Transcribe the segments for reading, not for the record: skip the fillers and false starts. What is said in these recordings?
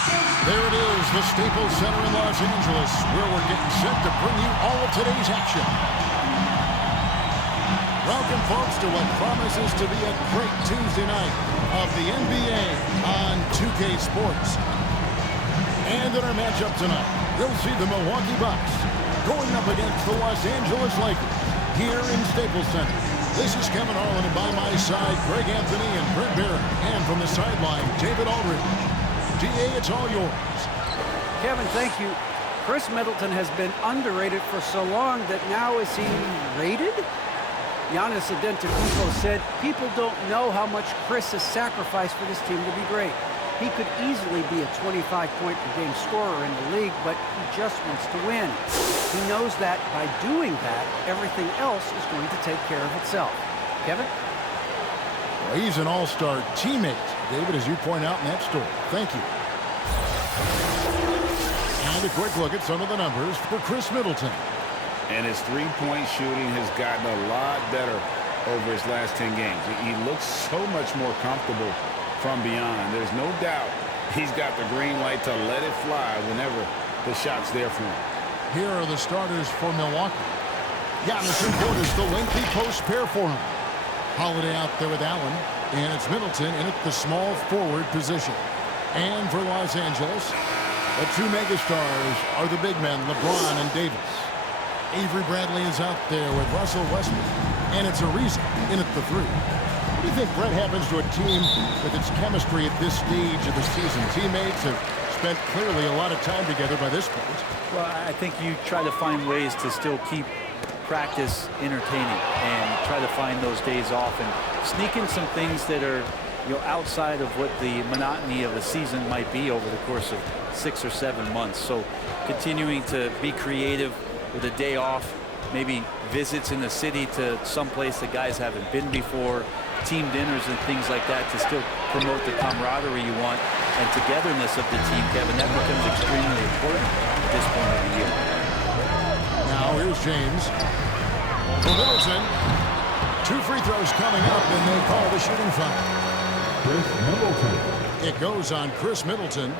There it is, the Staples Center in Los Angeles, where we're getting set to bring you all of today's action. Welcome, folks, to what promises to be a great Tuesday night of the NBA on 2K Sports. And in our matchup tonight, you'll see the Milwaukee Bucks going up against the Los Angeles Lakers here in Staples Center. This is Kevin Harlan, and by my side, Greg Anthony and Brent Barrett. And from the sideline, David Aldridge. DA, it's all yours. Kevin, thank you. Chris Middleton has been underrated for so long that now is he rated? Giannis Antetokounmpo said, people don't know how much Chris has sacrificed for this team to be great. He could easily be a 25-point-per-game scorer in the league, but he just wants to win. He knows that by doing that, everything else is going to take care of itself. Kevin? Well, he's an all-star teammate, David, as you point out in that story. Thank you. And a quick look at some of the numbers for Chris Middleton. And his three-point shooting has gotten a lot better over his last 10 games. He looks so much more comfortable from beyond. There's no doubt he's got the green light to let it fly whenever the shot's there for him. Here are the starters for Milwaukee. Giannis and Portis, the lengthy post pair for him. Holiday out there with Allen, and it's Middleton in at the small forward position. And for Los Angeles, the two megastars are the big men, LeBron and Davis. Avery Bradley is out there with Russell Westbrook, and it's Ariza in at the three. What do you think, Brett, happens to a team with its chemistry at this stage of the season? Teammates have spent clearly a lot of time together by this point. Well, I think you try to find ways to still keep practice entertaining and try to find those days off and sneak in some things that are, outside of what the monotony of the season might be over the course of 6 or 7 months. So continuing to be creative with a day off, maybe visits in the city to someplace the guys haven't been before, team dinners and things like that to still promote the camaraderie you want and togetherness of the team, Kevin. That becomes extremely important at this point of the year. Now here's James. For Middleton. 2 free throws coming up, and they call the shooting foul. Chris Middleton. It goes on Chris Middleton.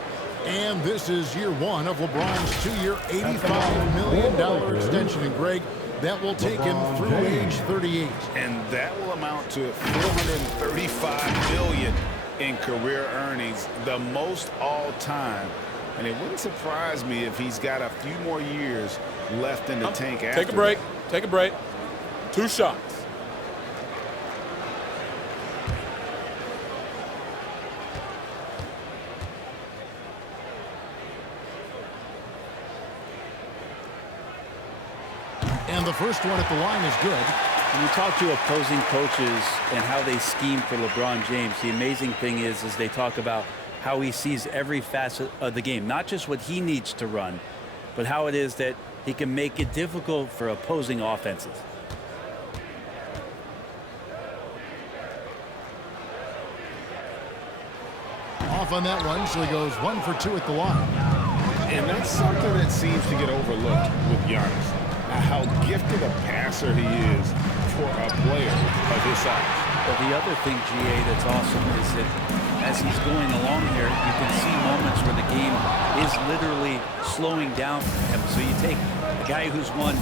And this is year 1 of LeBron's 2-year, $85 million extension. And Greg, that will take him through age 38. And that will amount to $435 million in career earnings, the most all time. And it wouldn't surprise me if he's got a few more years left in the tank after. Take a break. Take a break. 2 shots. And the first one at the line is good. When you talk to opposing coaches and how they scheme for LeBron James, the amazing thing is they talk about how he sees every facet of the game, not just what he needs to run, but how it is that he can make it difficult for opposing offenses. Off on that one, so he goes 1 for 2 at the line. And that's something that seems to get overlooked with Giannis. How gifted a passer he is for a player of his size. But the other thing, GA, that's awesome is that as he's going along here, you can see moments where the game is literally slowing down for him. So you take a guy who's won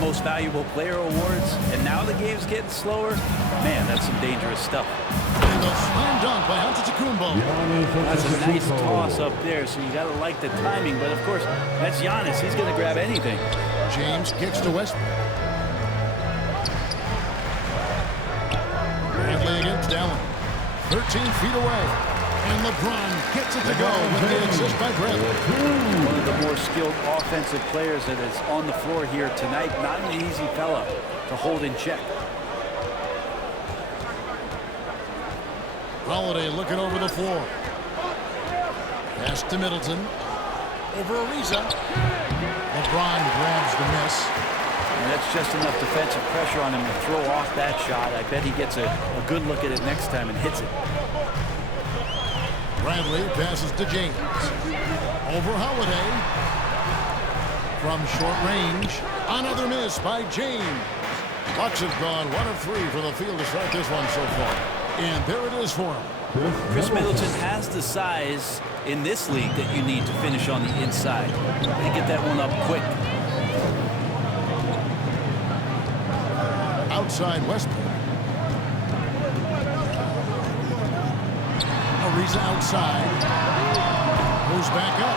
Most Valuable Player awards, and now the game's getting slower. Man, that's some dangerous stuff. And a slam dunk by Antetokounmpo. That's a nice toss up there, so you got to like the timing. But, of course, that's Giannis. He's going to grab anything. James kicks to Westbrook. Bradley against Allen. 13 feet away. And LeBron gets it to go with the assist by Bradley. One of the more skilled offensive players that is on the floor here tonight. Not an easy fella to hold in check. Holiday looking over the floor. Pass to Middleton. Over Ariza. LeBron grabs the miss. And that's just enough defensive pressure on him to throw off that shot. I bet he gets a good look at it next time and hits it. Bradley passes to James. Over Holiday. From short range. Another miss by James. Bucks have gone 1 of 3 from the field to start this one so far. And there it is for him. Chris Middleton has the size in this league that you need to finish on the inside. And get that one up quick. Outside Westbrook. He's outside. Moves back up.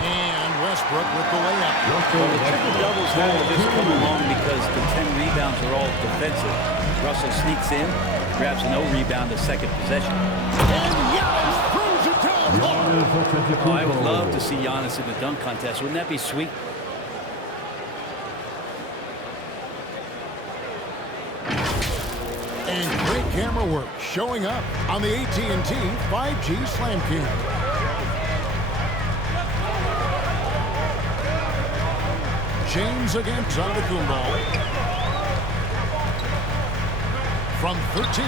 And Westbrook with the layup. Well, the triple-doubles haven't just come along because the 10 rebounds are all defensive. Russell sneaks in, grabs a no-rebound the second possession. And Giannis throws it down. Oh, I would love to see Giannis in the dunk contest. Wouldn't that be sweet? And great camera work showing up on the AT&T 5G Slam Cam. James against Antetokounmpo. From 13.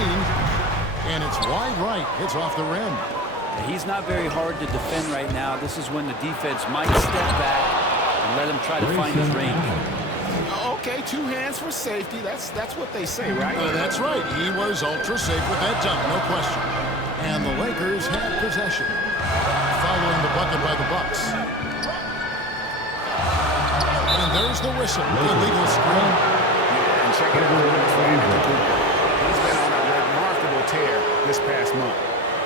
And it's wide right. It's off the rim. He's not very hard to defend right now. This is when the defense might step back and let him try to find his range. Okay, 2 hands for safety. That's what they say, right? That's right. He was ultra safe with that dunk, no question. And the Lakers have possession. Following the bucket by the Bucks. And there's the whistle. Illegal screen. And check it out. He's been on a remarkable tear this past month.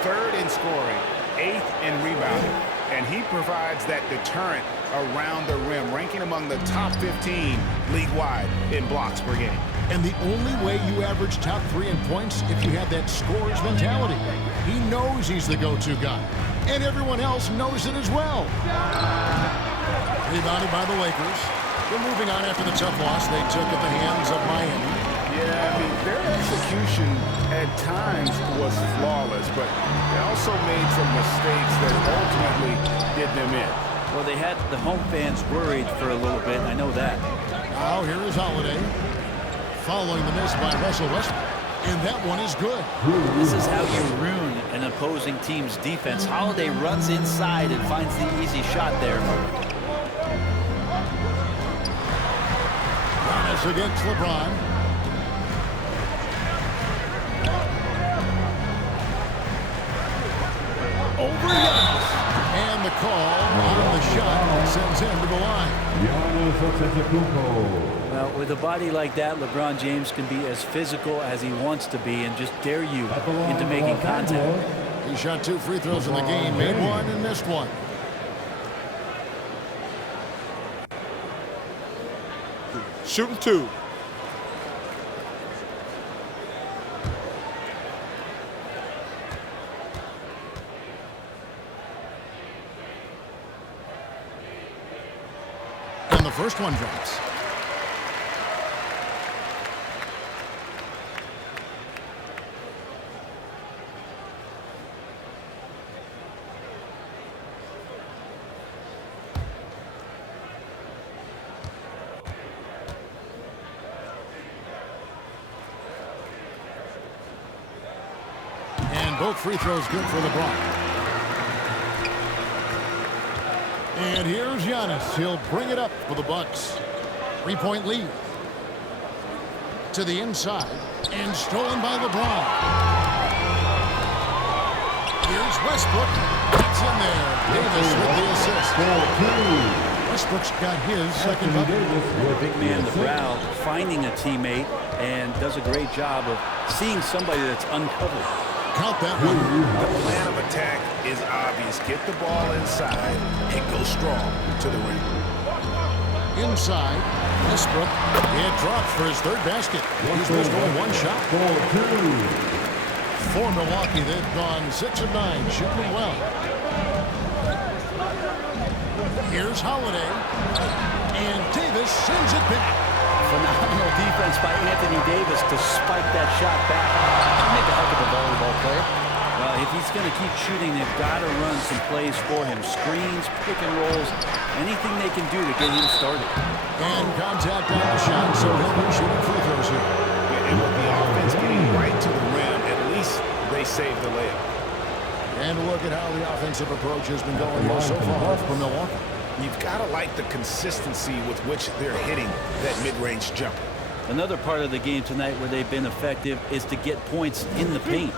3rd in scoring, 8th in rebounding. And he provides that deterrent around the rim, ranking among the top 15 league-wide in blocks per game. And the only way you average top 3 in points if you have that scorer's mentality. He knows he's the go-to guy. And everyone else knows it as well. Rebounded by the Lakers. They're moving on after the tough loss they took at the hands of Miami. Yeah, I mean, their execution at times was flawless, but they also made some mistakes that ultimately did them in. Well, they had the home fans worried for a little bit. I know that. Now here is Holiday. Following the miss by Russell Westbrook. And that one is good. This is how you ruin an opposing team's defense. Holiday runs inside and finds the easy shot there. Giannis against LeBron. Over Giannis. And the call on the shot sends him to the line. Well, with a body like that, LeBron James can be as physical as he wants to be and just dare you into making contact. He shot 2 free throws in the game, made 1 and missed 1. Shooting 2. And the first one drops. Both free throws good for LeBron. And here's Giannis. He'll bring it up for the Bucks. 3-point lead. To the inside. And stolen by LeBron. Here's Westbrook. That's in there. Davis with the assist. Westbrook's got his second bucket. The big man, the Brow, finding a teammate and does a great job of seeing somebody that's uncovered. Count that one. The plan of attack is obvious. Get the ball inside and go strong to the rim. Inside, Westbrook. It drops for his 3rd basket. He's missed only 1 shot. For Milwaukee, they've gone 6 of 9, shooting well. Here's Holiday. And Davis sends it back. Phenomenal defense by Anthony Davis to spike that shot back. Make a heck of a volleyball player. Well, if he's going to keep shooting, they've got to run some plays for him. Screens, pick and rolls, anything they can do to get him started. And contact on the shot, so he'll be shooting free throws here. And with the offense getting right to the rim, at least they saved the layup. And look at how the offensive approach has been going here so far for Milwaukee. You've got to like the consistency with which they're hitting that mid-range jumper. Another part of the game tonight where they've been effective is to get points in the paint.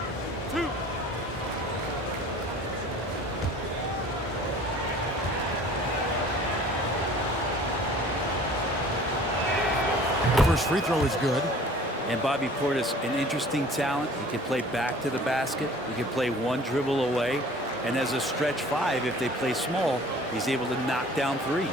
First free throw is good. And Bobby Portis, an interesting talent. He can play back to the basket. He can play one dribble away. And as a stretch five, if they play small, he's able to knock down threes.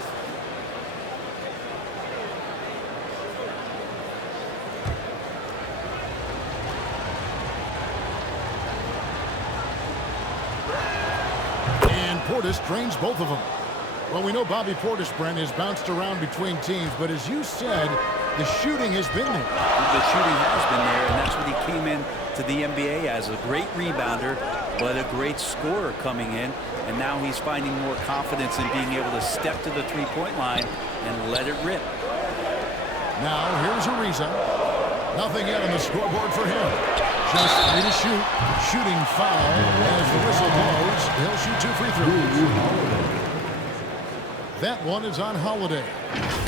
And Portis drains both of them. Well, we know Bobby Portis, Brent, has bounced around between teams, but as you said, the shooting has been there. The shooting has been there, and that's what he came in to the NBA as, a great rebounder, but a great scorer coming in. And now he's finding more confidence in being able to step to the three-point line and let it rip. Now, here's Ariza. Nothing yet on the scoreboard for him. Just 3 to shoot. Shooting foul. As the whistle blows, he'll shoot 2 free throws. That one is on Holiday.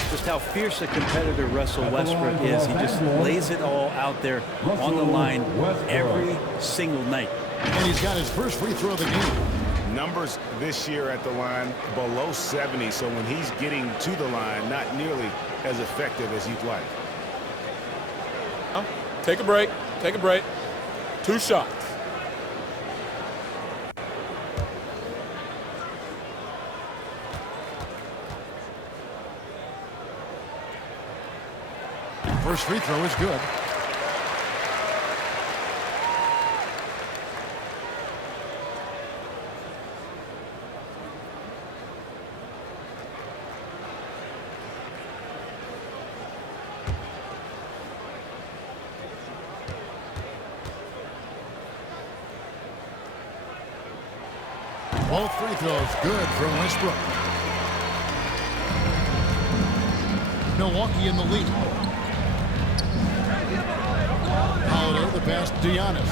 Just how fierce a competitor Russell Westbrook is. He just lays it all out there on the line every single night. And he's got his first free throw of the game. Numbers this year at the line below 70, so when he's getting to the line, not nearly as effective as you'd like. Take a break. Take a break. 2 shots. First free throw is good. Both free throws good from Westbrook. Milwaukee in the lead. Holiday, the pass to Giannis.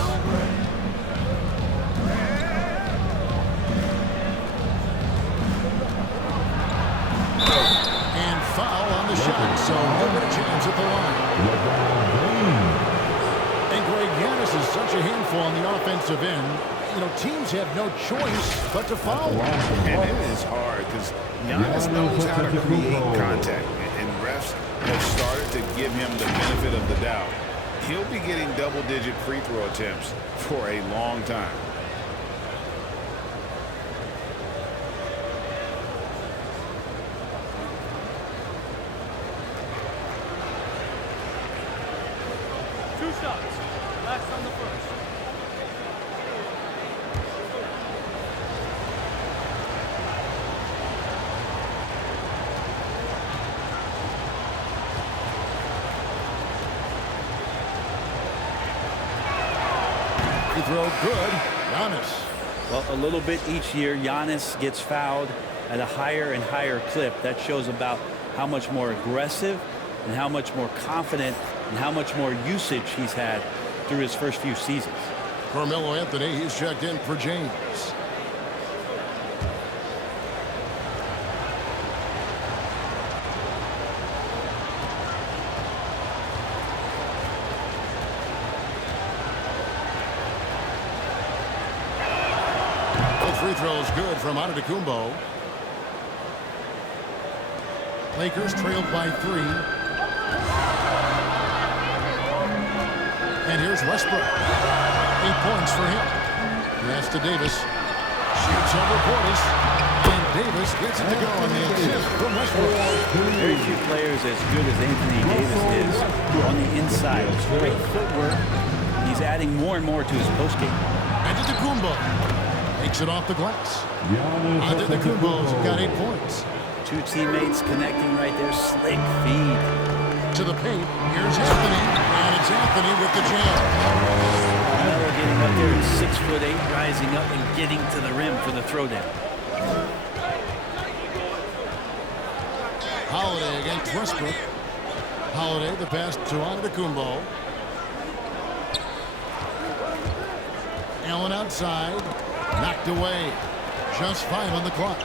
And foul on the shot, so he'll get a chance at the line. And Greg, Giannis is such a handful on the offensive end. You know, teams have no choice but to foul. And it is hard because Giannis knows how to create contact, and refs have started to give him the benefit of the doubt. He'll be getting double-digit free throw attempts for a long time. Two shots. Last on the first. Throw good. Giannis. Well, a little bit each year, Giannis gets fouled at a higher and higher clip. That shows about how much more aggressive and how much more confident and how much more usage he's had through his first few seasons. Carmelo Anthony, he's checked in for James. Free throws good from Antetokounmpo. Lakers trailed by 3. And here's Westbrook. 8 points for him. Pass to Davis. Shoots over Portis. And Davis gets it to go on the assist from Westbrook. Very few players as good as Anthony Davis is on the inside. Great footwork. He's adding more and more to his postgame. Antetokounmpo takes it off the glass. Antetokounmpo's got 8 points. 2 teammates connecting right there. Slick feed. To the paint. Here's Anthony. And it's Anthony with the jam. Melo getting up there at 6'8", rising up and getting to the rim for the throwdown. Holiday against Westbrook. Holiday, the pass to Antetokounmpo. Allen outside. Knocked away. Just 5 on the clock.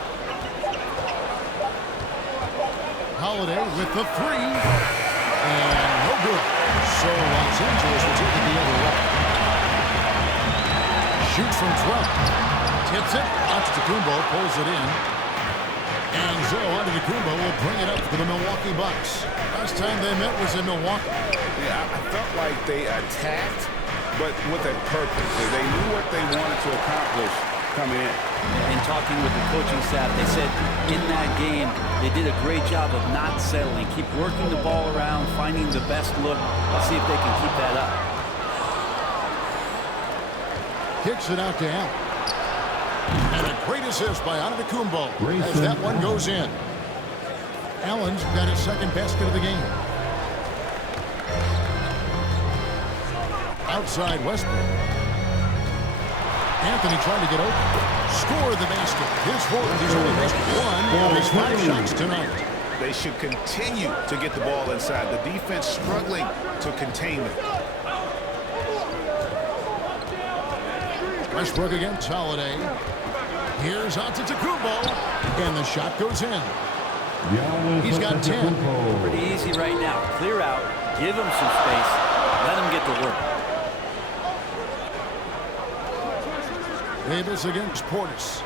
Holiday with the 3. And no good. So Los Angeles will take it the other way. Shoots from 12. Tips it. Antetokounmpo pulls it in. And so Antetokounmpo will bring it up for the Milwaukee Bucks. Last time they met was in Milwaukee. Yeah, I felt like they attacked, but with a purpose. They knew what they wanted to accomplish coming in. In talking with the coaching staff, they said in that game they did a great job of not settling. Keep working the ball around, finding the best look. Let's see if they can keep that up. Kicks it out to Allen. And a great assist by Antetokounmpo as that one goes in. Allen's got his second basket of the game. Outside Westbrook. Anthony trying to get open. Score the basket. His fourth. He's only missed one of his 5 shots tonight. They should continue to get the ball inside. The defense struggling to contain them. Westbrook against Holiday. Here's Antetokounmpo, and the shot goes in. He's got 10. Pretty easy right now. Clear out, give him some space, let him get to work. Davis against Portis.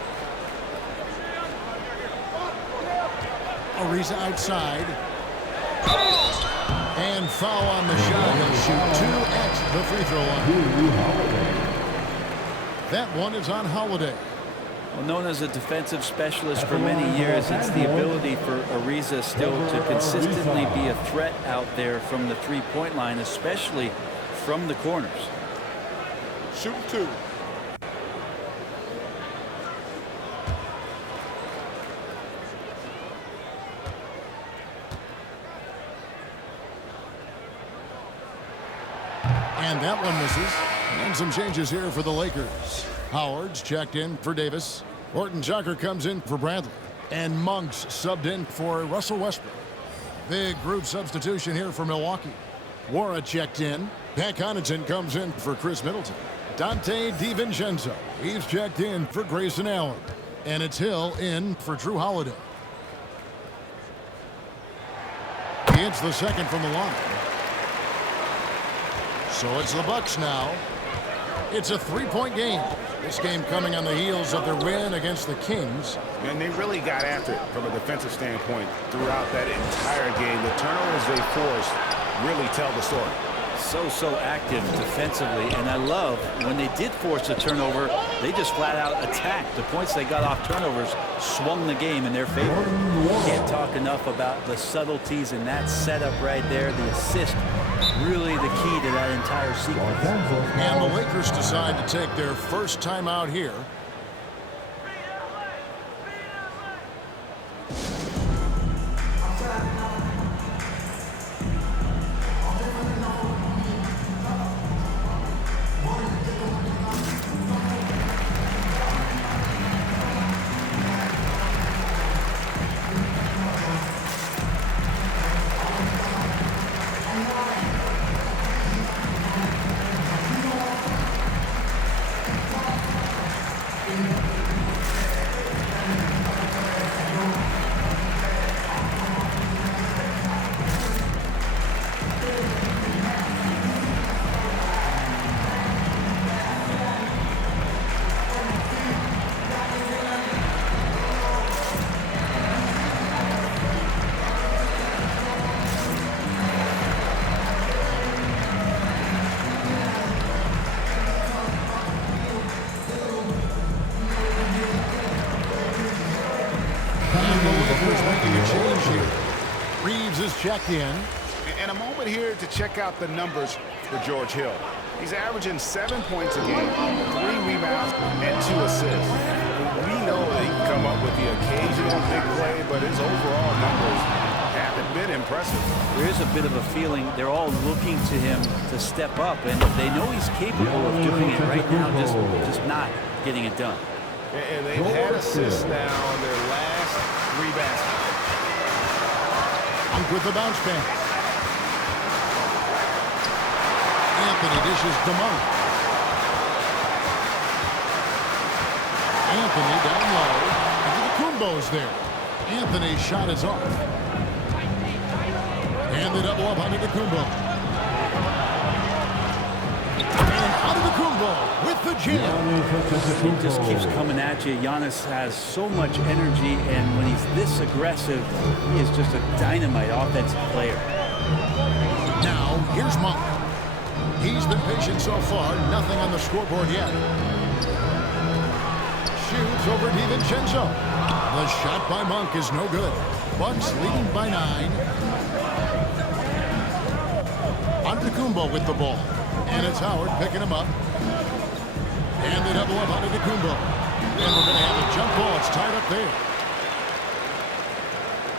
Ariza outside. And foul on the shot. He'll shoot 2 at the free throw line. That one is on Holiday. Well, known as a defensive specialist for many years, it's the ability for Ariza still to consistently be a threat out there from the three-point line, especially from the corners. Shoot 2. And that one misses. And some changes here for the Lakers. Howard's checked in for Davis. Horton Tucker comes in for Bradley. And Monk's subbed in for Russell Westbrook. Big group substitution here for Milwaukee. Wara checked in. Pat Connaughton comes in for Chris Middleton. Dante DiVincenzo. He's checked in for Grayson Allen. And it's Hill in for Drew Holiday. He hits the second from the line. So it's the Bucks now. It's a 3-point game. This game coming on the heels of their win against the Kings. And they really got after it from a defensive standpoint throughout that entire game. The turnovers they forced really tell the story. So active defensively, and I love when they did force a turnover, they just flat out attacked. The points they got off turnovers swung the game in their favor. Can't talk enough about the subtleties in that setup right there. The assist, really the key to that entire sequence. And the Lakers decide to take their first time out here. Checked in. And a moment here to check out the numbers for George Hill. He's averaging 7 points a game, 3 rebounds, and 2 assists. We know that he can come up with the occasional big play, but his overall numbers haven't been impressive. There is a bit of a feeling they're all looking to him to step up, and they know he's capable of doing it right now, just not getting it done. And they've had assists now on their last 3 baskets. With the bounce pass. Anthony dishes to Monk. Anthony down low. Antetokounmpo's there. Anthony's shot is off. And they double up Antetokounmpo. And Antetokounmpo with the jam. He just keeps coming at you. Giannis has so much energy, and when he's this aggressive, he is just a dynamite offensive player. Now, here's Monk. He's been patient so far. Nothing on the scoreboard yet. Shoots over DiVincenzo. The shot by Monk is no good. Bucks leading by 9. Antetokounmpo with the ball. And it's Howard picking him up. And they double up Antetokounmpo. And we're going to have a jump ball. It's tied up there.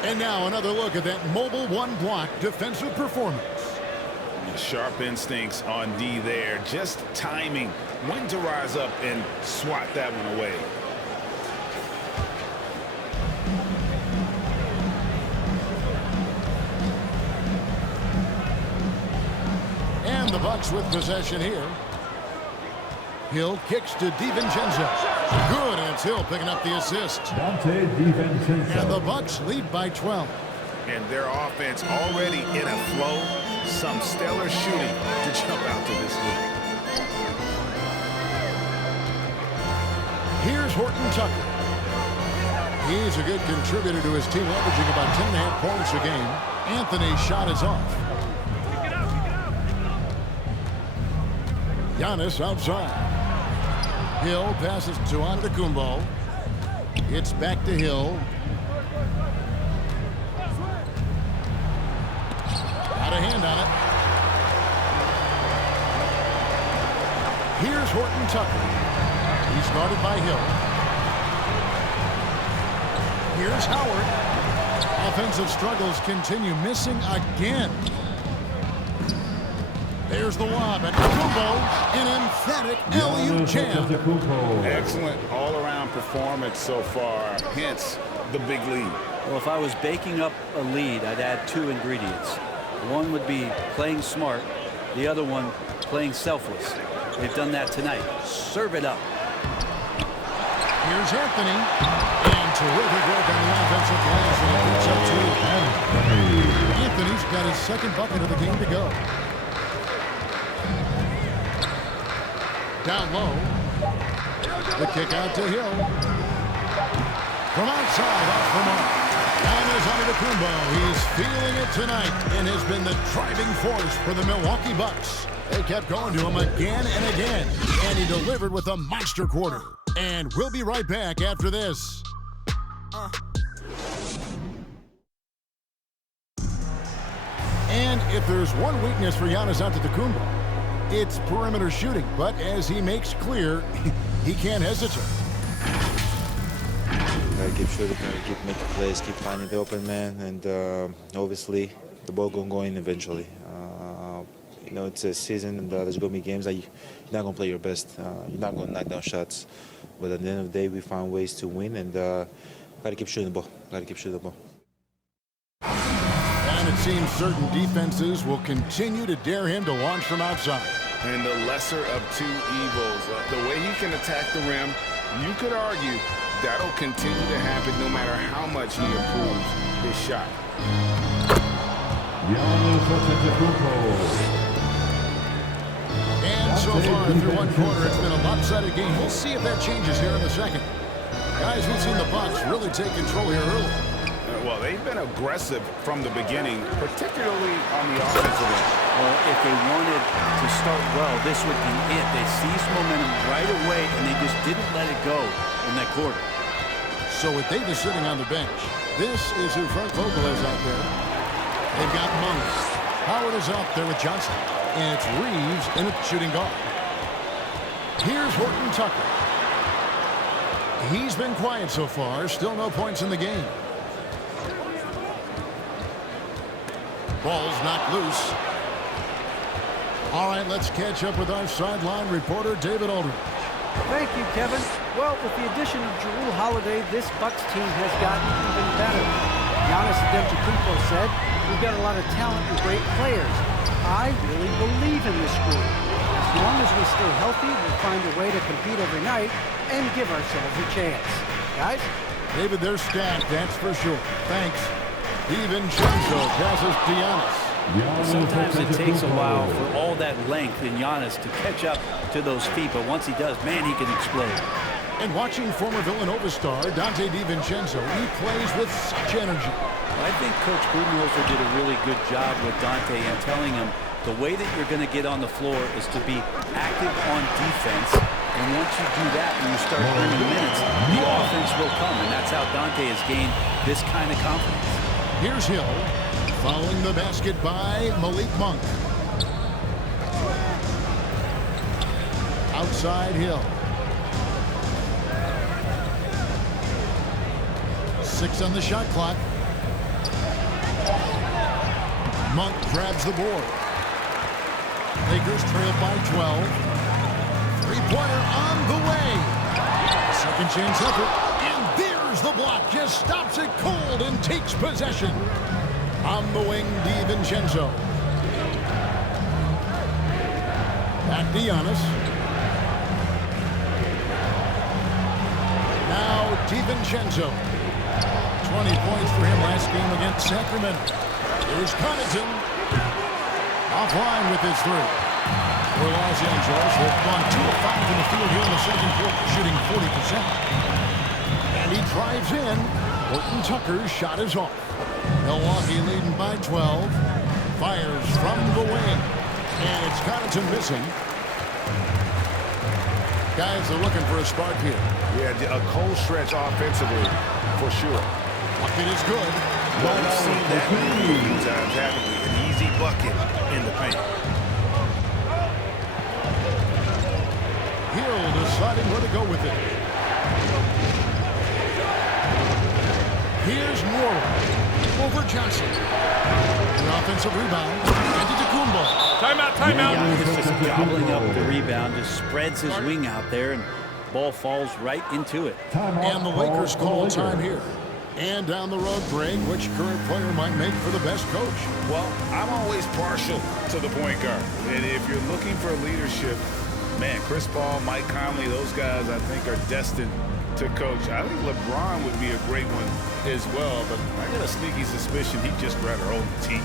And now another look at that mobile one-block defensive performance. Sharp instincts on D there. Just timing when to rise up and swat that one away. And the Bucks with possession here. Hill kicks to DiVincenzo. Good, and it's Hill picking up the assist. And the Bucks lead by 12. And their offense already in a flow. Some stellar shooting to jump out to this lead. Here's Horton Tucker. He's a good contributor to his team, averaging about 10.5 points a game. Anthony's shot is off. Giannis outside. Hill passes to Antetokounmpo. It's back to Hill. Got a hand on it. Here's Horton Tucker. He's guarded by Hill. Here's Howard. Offensive struggles continue, missing again. There's the lob, and Antetokounmpo, an emphatic LU jam. Excellent all-around performance so far, hence the big lead. Well, if I was baking up a lead, I'd add 2 ingredients. One would be playing smart, the other one playing selfless. They've done that tonight. Serve it up. Here's Anthony, and terrific work on the offensive glass, and he puts up 2. Anthony's got his second bucket of the game to go. Down low. The kick out to Hill. From outside, off the mark. And there's Antetokounmpo. He's feeling it tonight and has been the driving force for the Milwaukee Bucks. They kept going to him again and again, and he delivered with a monster quarter. And we'll be right back after this. And if there's one weakness for Giannis Antetokounmpo, it's perimeter shooting. But as he makes clear, he can't hesitate. Gotta keep shooting, gotta keep making plays, keep finding the open man, and obviously the ball gonna go in eventually. You know, it's a season, and there's gonna be games that you're not gonna play your best. You're not gonna knock down shots, but at the end of the day, we found ways to win, and gotta keep shooting the ball. Gotta keep shooting the ball. And it seems certain defenses will continue to dare him to launch from outside. And the lesser of 2 evils. The way he can attack the rim, you could argue that'll continue to happen no matter how much he improves his shot. And so far through one quarter, it's been a lopsided game. We'll see if that changes here in the second. Guys, we've seen the Bucks really take control here early. Well, they've been aggressive from the beginning, particularly on the offensive end. Well, if they wanted to start well, this would be it. They seized momentum right away, and they just didn't let it go in that quarter. So with Davis sitting on the bench, this is who Frank Vogel is out there. They've got Monk. Howard is out there with Johnson. And it's Reeves in at shooting guard. Here's Horton Tucker. He's been quiet so far. Still no points in the game. Ball's knocked loose. All right, let's catch up with our sideline reporter, David Aldridge. Thank you, Kevin. Well, with the addition of Jrue Holiday, this Bucks team has gotten even better. Giannis Antetokounmpo said, "We've got a lot of talent and great players. I really believe in this group. As long as we stay healthy, we'll find a way to compete every night and give ourselves a chance." Guys? David, they're stacked, that's for sure. Thanks. DiVincenzo passes to Giannis. Sometimes it takes a while for all that length in Giannis to catch up to those feet, but once he does, man, he can explode. And watching former Villanova star Dante DiVincenzo, he plays with such energy. I think Coach Budenholzer did a really good job with Dante in telling him the way that you're going to get on the floor is to be active on defense. And once you do that and you start earning minutes, the offense will come. And that's how Dante has gained this kind of confidence. Here's Hill, following the basket by Malik Monk. Outside Hill. 6 on the shot clock. Monk grabs the board. Lakers trail by 12. Three-pointer on the way. Second chance effort. And there's the block. Just stops it cold and takes possession. On the wing, DiVincenzo. Back to Giannis. Now DiVincenzo. 20 points for him last game against Sacramento. Here's Connaughton. Offline with his three. For Los Angeles, they've gone 2 of 5 in the field here in the second quarter, shooting 40%. And he drives in. Horton Tucker's shot is off. Milwaukee leading by 12. Fires from the wing. And it's Connaughton missing. Guys are looking for a spark here. Yeah, a cold stretch offensively, for sure. Bucket is good. Well, we've seen that many times, haven't we? An easy bucket in the paint. Hill deciding where to go with it. Here's Moore over Johnson. The offensive rebound. Antetokounmpo. Timeout, Yeah, timeout. Giannis just gobbling up the rebound, just spreads his wing out there, and ball falls right into it. And the Lakers call time here. And down the road, Greg, which current player might make for the best coach? Well, I'm always partial to the point guard. And if you're looking for leadership, man, Chris Paul, Mike Conley, those guys I think are destined to coach. I think LeBron would be a great one as well, but I got a sneaky suspicion he'd just rather hold the team.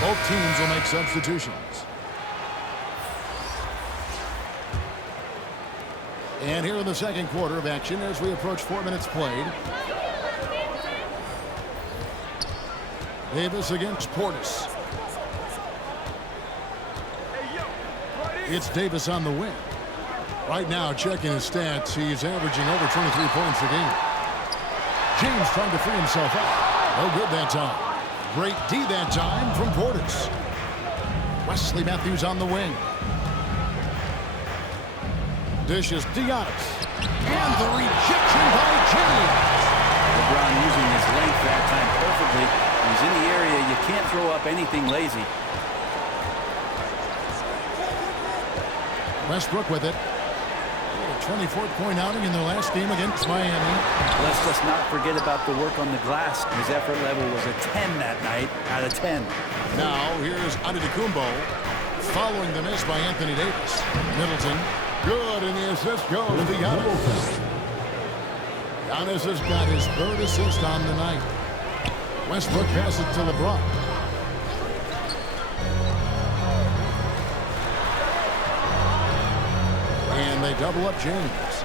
Both teams will make substitutions. And here in the second quarter of action as we approach 4 minutes played. Davis against Portis. It's Davis on the wing. Right now, checking his stats, he's averaging over 23 points a game. James trying to free himself up. No good that time. Great D that time from Portis. Wesley Matthews on the wing. Dishes Giannis. And the rejection by James. LeBron using his length that time perfectly. He's in the area. You can't throw up anything lazy. Westbrook with it. A 24-point outing in their last game against Miami. Let's just not forget about the work on the glass. His effort level was a 10 that night out of 10. Now here's Antetokounmpo following the miss by Anthony Davis. Middleton. Good, and the assist goes to Giannis. Giannis has got his third assist on the night. Westbrook passes it to LeBron. And they double up James.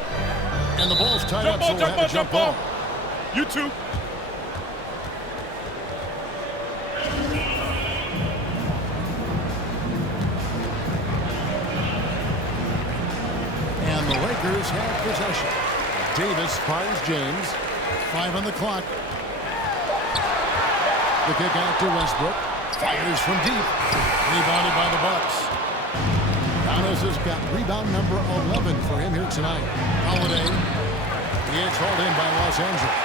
And the ball's tied up, so we'll have a jump ball. You two. And the Lakers have possession. Davis fires James. 5 on the clock. The kick out to Westbrook. Fires from deep. Rebounded by the Bucks. Giannis has got rebound number 11 for him here tonight. Holiday. It's hauled in by Los Angeles.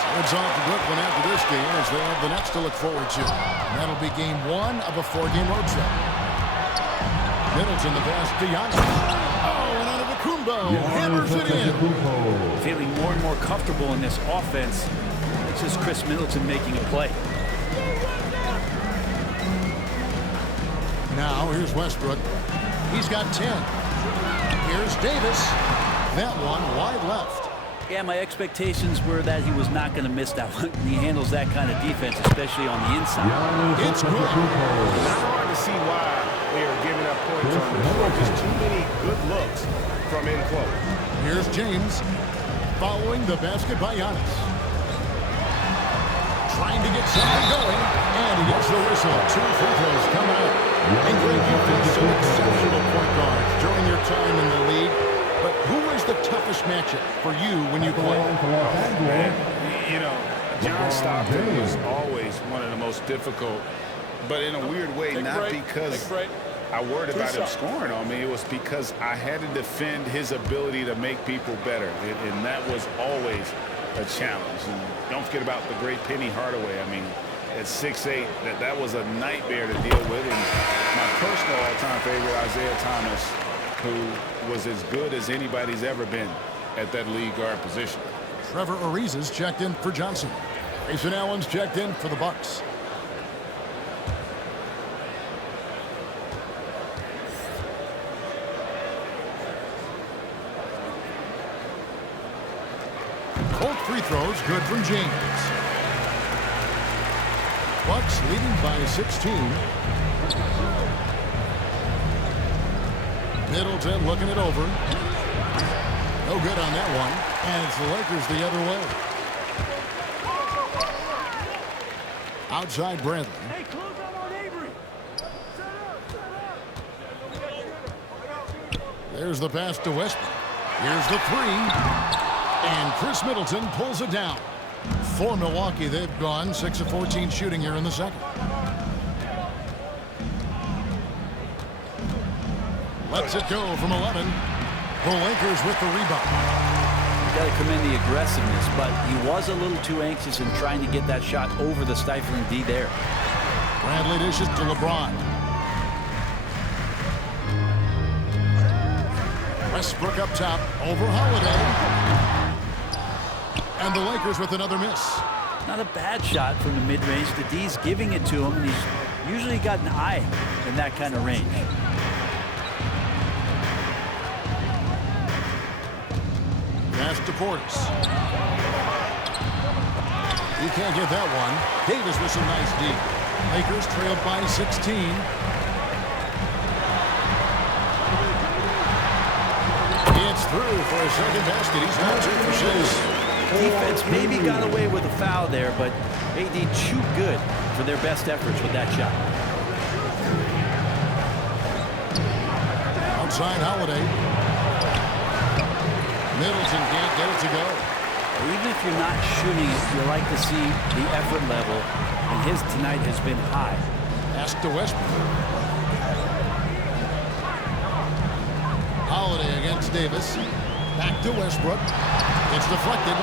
So it's off to Brooklyn after this game as they have the next to look forward to. And that'll be game 1 of a 4-game road trip. Middleton the pass to Giannis. Oh, and antetokounmpo hammers it in. Feeling more and more comfortable in this offense. It's just Chris Middleton making a play. Now here's Westbrook. He's got 10. Here's Davis. That one wide left. Yeah, my expectations were that he was not going to miss that one. He handles that kind of defense, especially on the inside. It's good. Not hard to see why they are giving up points on this one. Just too many good looks from in close. Here's James following the basket by Giannis. Trying to get something going, and he gets the whistle. 2 free throws coming up. And Greg, you've faced some exceptional point guards during your time in the league, but who was the toughest matchup for you when you played? Oh, man. You know, John Stockton was always one of the most difficult, but in a weird way, not because I worried about him scoring on me. It was because I had to defend his ability to make people better, and that was always a challenge. And don't forget about the great Penny Hardaway. I mean, at 6'8", that was a nightmare to deal with. And my personal all-time favorite, Isaiah Thomas, who was as good as anybody's ever been at that lead guard position. Trevor Ariza's checked in for Johnson. Grayson Allen's checked in for the Bucks. Colt free throws good from James. Bucks leading by 16. Middleton looking it over. No good on that one. And it's the Lakers the other way. Outside Bradley. Hey, close out on Avery. There's the pass to Westbrook. Here's the 3. And Chris Middleton pulls it down. For Milwaukee, they've gone 6 of 14 shooting here in the second. Lets it go from 11. The Lakers with the rebound. You got to commend the aggressiveness, but he was a little too anxious in trying to get that shot over the stifling D there. Bradley dishes to LeBron. Westbrook up top over Holiday. And the Lakers with another miss. Not a bad shot from the mid-range. The D's giving it to him, and he's usually got an eye in that kind of range. Pass to Portis. He can't get that one. Davis with some nice D. Lakers trailed by 16. It's through for a second basket. He's now 2 for 6. Defense maybe got away with a foul there, but AD too good for their best efforts with that shot. Outside Holiday. Middleton can't get it to go. Even if you're not shooting it, you like to see the effort level, and his tonight has been high. Pass to Westbrook. Holiday against Davis. Back to Westbrook. It's deflected.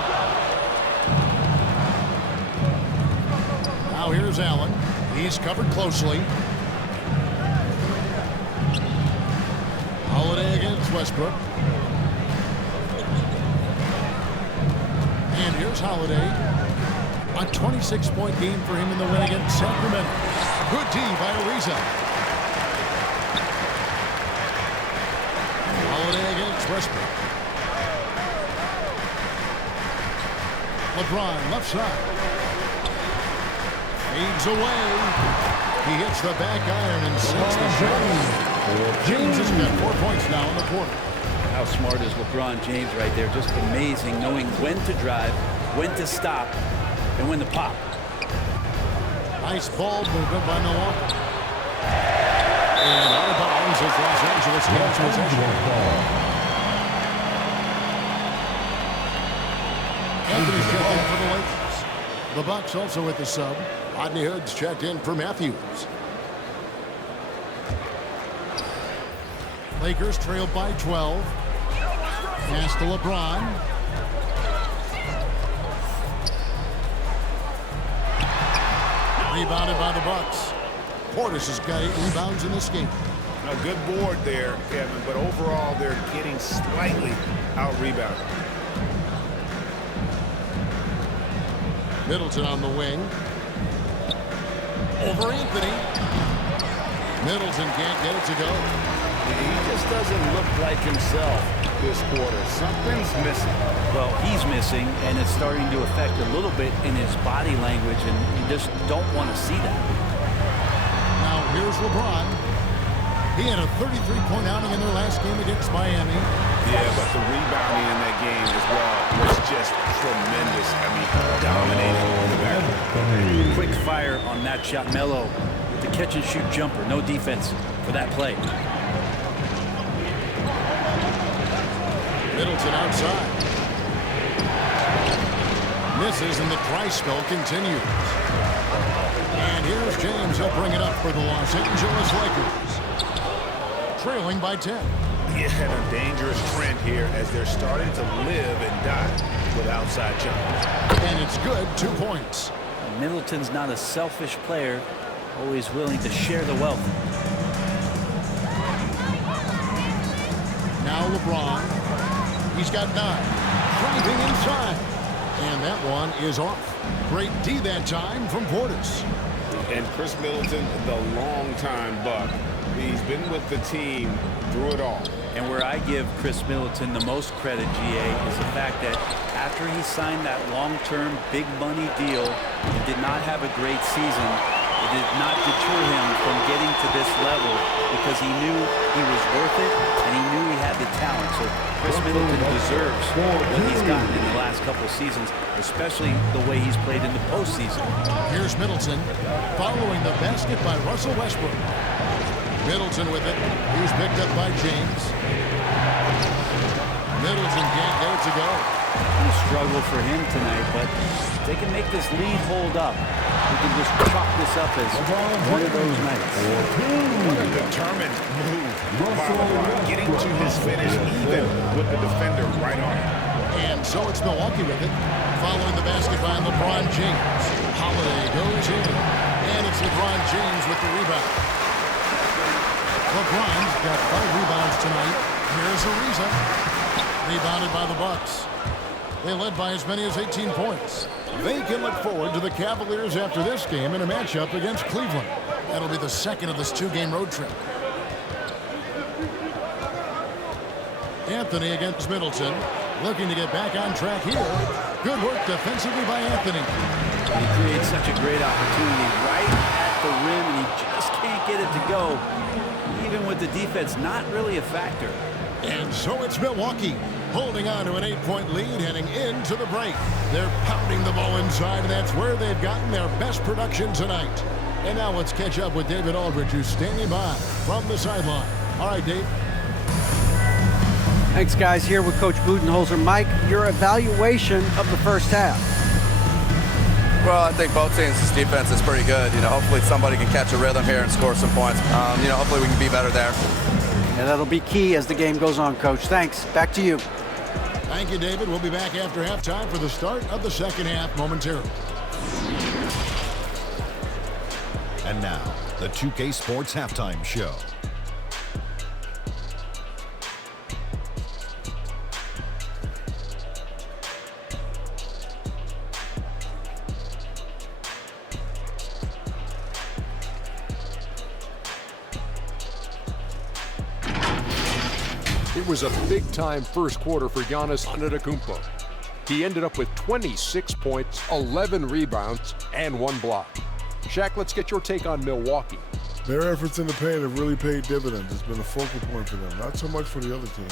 Now here's Allen. He's covered closely. Holiday against Westbrook. And here's Holiday. A 26-point game for him in the win against Sacramento. Good D by Ariza. Holiday against Westbrook. LeBron left side. Fades away. He hits the back iron and sets the shot. James has got 4 points now in the quarter. How smart is LeBron James right there? Just amazing, knowing when to drive, when to stop, and when to pop. Nice ball movement by Milwaukee. And out of bounds as Los Angeles gets possession. Anthony's checked in for the Lakers. The Bucks also with the sub. Rodney Hood's checked in for Matthews. Lakers trailed by 12. Pass to LeBron. Rebounded by the Bucks. Portis has got 8 rebounds in this game. A good board there, Kevin, but overall they're getting slightly out-rebounded. Middleton on the wing. Over Anthony. Middleton can't get it to go. He just doesn't look like himself this quarter. Something's missing. Well, he's missing, and it's starting to affect a little bit in his body language, and you just don't want to see that. Now here's LeBron. He had a 33-point outing in their last game against Miami. Yeah, but the rebounding in that game as well was just tremendous. I mean, dominating on the back. Quick fire on that shot. Melo with the catch-and-shoot jumper. No defense for that play. Middleton outside. Misses, and the dry spell continues. And here's James. He'll bring it up for the Los Angeles Lakers. Trailing by 10. Yeah, a dangerous trend here as they're starting to live and die with outside jumpers. And it's good. 2 points. Middleton's not a selfish player, always willing to share the wealth. Now LeBron. He's got 9. Driving inside. And that one is off. Great D that time from Portis. And Chris Middleton, the longtime Buck. He's been with the team through it all. And where I give Chris Middleton the most credit, GA, is the fact that after he signed that long-term big money deal and did not have a great season, it did not deter him from getting to this level because he knew he was worth it and he knew he had the talent. So Chris Middleton deserves what he's gotten in the last couple of seasons, especially the way he's played in the postseason. Here's Middleton following the basket by Russell Westbrook. Middleton with it. He's picked up by James. Middleton can't get it to go. A struggle for him tonight, but if they can make this lead hold up, we can just chalk this up as one of those nights. What a determined move by LeBron, getting to his finish even with the defender right on him. And so it's Milwaukee with it. Following the basket by LeBron James. Holiday goes in. And it's LeBron James with the rebound. LeBron's got 5 rebounds tonight. Here's Ariza. Rebounded by the Bucks. They led by as many as 18 points. They can look forward to the Cavaliers after this game in a matchup against Cleveland. That'll be the second of this 2-game road trip. Anthony against Middleton. Looking to get back on track here. Good work defensively by Anthony. He creates such a great opportunity right at the rim, and he just can't get it to go. Even with the defense not really a factor. And so it's Milwaukee holding on to an 8-point lead heading into the break. They're pounding the ball inside, and that's where they've gotten their best production tonight. And now let's catch up with David Aldridge, who's standing by from the sideline. All right, Dave. Thanks, guys. Here with Coach Budenholzer. Mike, your evaluation of the first half. Well, I think both teams' defense is pretty good. Hopefully somebody can catch a rhythm here and score some points. Hopefully we can be better there. And that'll be key as the game goes on, Coach. Thanks. Back to you. Thank you, David. We'll be back after halftime for the start of the second half momentarily. And now, the 2K Sports Halftime Show. It was a big-time first quarter for Giannis Antetokounmpo. He ended up with 26 points, 11 rebounds, and 1 block. Shaq, let's get your take on Milwaukee. Their efforts in the paint have really paid dividends. It's been a focal point for them, not so much for the other team.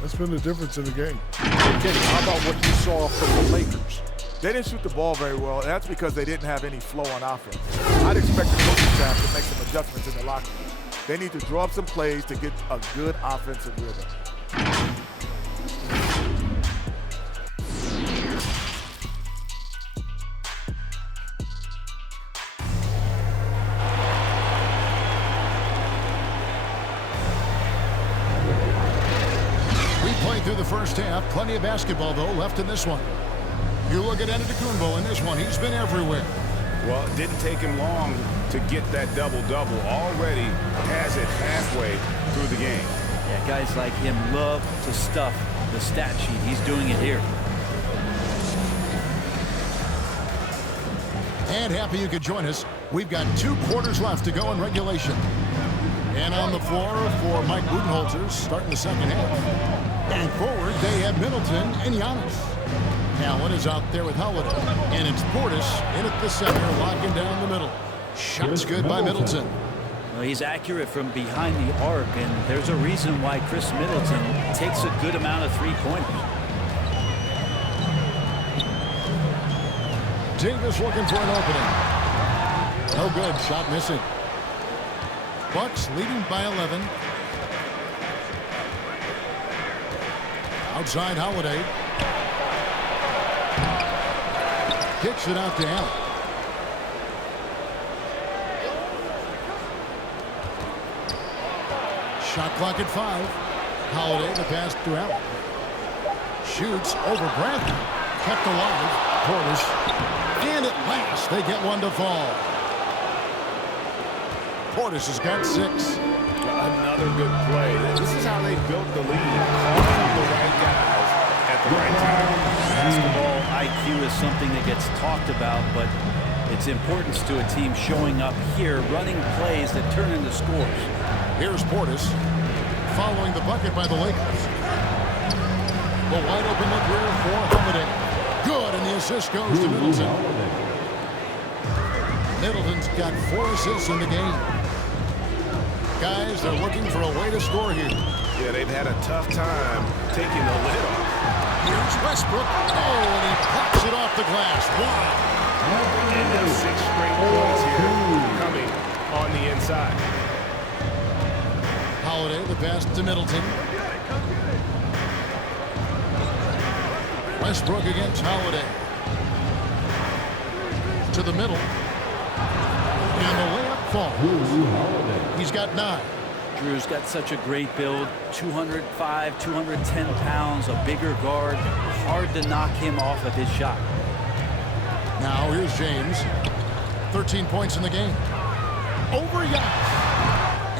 That's been the difference in the game. Kenny, how about what you saw from the Lakers? They didn't shoot the ball very well, and that's because they didn't have any flow on offense. I'd expect the coaching staff to make some adjustments in the locker room. They need to draw up some plays to get a good offensive rhythm. through the first half. Plenty of basketball, though, left in this one. You look at antetokounmpo in this one. He's been everywhere. Well, it didn't take him long to get that double-double. Already has it halfway through the game. Yeah, guys like him love to stuff the stat sheet. He's doing it here. And happy you could join us. We've got 2 quarters left to go in regulation. And on the floor for Mike Budenholzer, starting the second half. And forward, they have Middleton and Giannis. Allen is out there with Holiday. And it's Portis in at the center, locking down the middle. Shots good by Middleton. Well, he's accurate from behind the arc, and there's a reason why Chris Middleton takes a good amount of three-pointers. Davis looking for an opening. No good. Shot missing. Bucks leading by 11. Outside Holiday. Kicks it out to Allen. Shot clock at 5. Holiday the pass to Allen. Shoots over Bradley. Kept alive. Portis. And at last, they get one to fall. Portis has got 6. Another good play. This is how they built the lead. Calling the right guys at the right time. Basketball IQ is something that gets talked about, but its importance to a team showing up here, running plays that turn into scores. Here's Portis following the bucket by the Lakers. The wide open look here for Holiday. Good, and the assist goes to Middleton. Middleton's got 4 assists in the game. Guys, they're looking for a way to score here. Yeah, they've had a tough time taking the lid off. Here's Westbrook. Oh, and he pops it off the glass. Wow. And now 6 straight points here coming on the inside. Holiday, the pass to Middleton. Westbrook against Holiday. To the middle. And the layup falls. He's got 9. Drew's got such a great build. 205, 210 pounds, a bigger guard. Hard to knock him off of his shot. Now here's James. 13 points in the game. Over Giannis.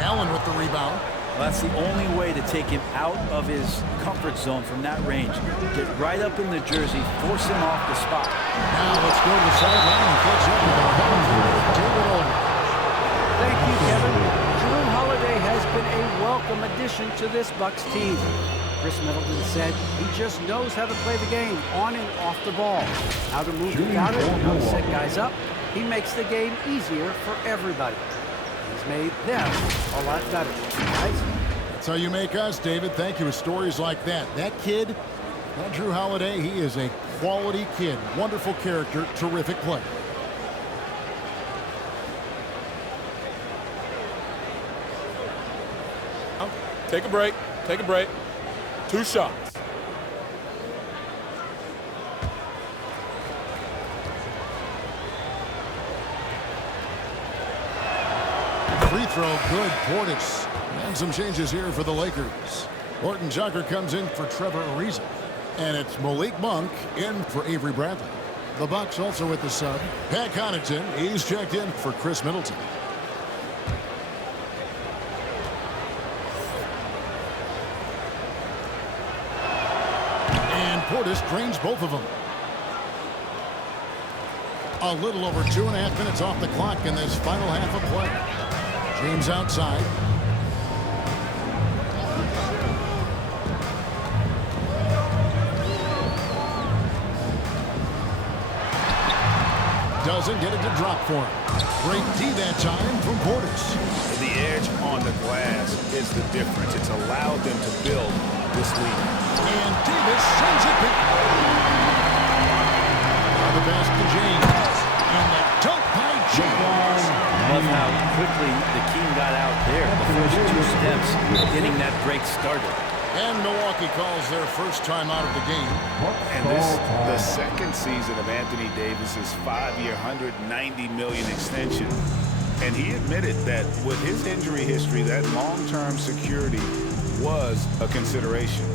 Allen with the rebound. Well, that's the only way to take him out of his comfort zone from that range. Get right up in the jersey, force him off the spot. Now let's go to the sideline and catch up with our commentator, David Olden. Thank you, Kevin. Drew Holiday has been a welcome addition to this Bucks team. Chris Middleton said he just knows how to play the game on and off the ball. How to move without it, how to set guys up. He makes the game easier for everybody. He's made them a lot better. Guys? That's how you make us, David. Thank you for stories like that. That kid, that Drew Holiday, he is a quality kid. Wonderful character, terrific play. Take a break. Take a break. 2 shots. Free throw, good. Portis. And some changes here for the Lakers. Horton Tucker comes in for Trevor Ariza. And it's Malik Monk in for Avery Bradley. The Bucks also with the sub. Pat Connaughton, he's checked in for Chris Middleton. And Portis drains both of them. A little over 2.5 minutes off the clock in this final half of play. James outside. Doesn't get it to drop for him. Great D that time from Portis. The edge on the glass is the difference. It's allowed them to build this lead. And Davis sends it back. Now the pass to James. And the dunk by James. Love how quickly the team got out there. The first 2 steps, getting that break started. And Milwaukee calls their first time out of the game. And this, the second season of Anthony Davis's 5-year, $190 million extension. And he admitted that with his injury history, that long-term security was a consideration.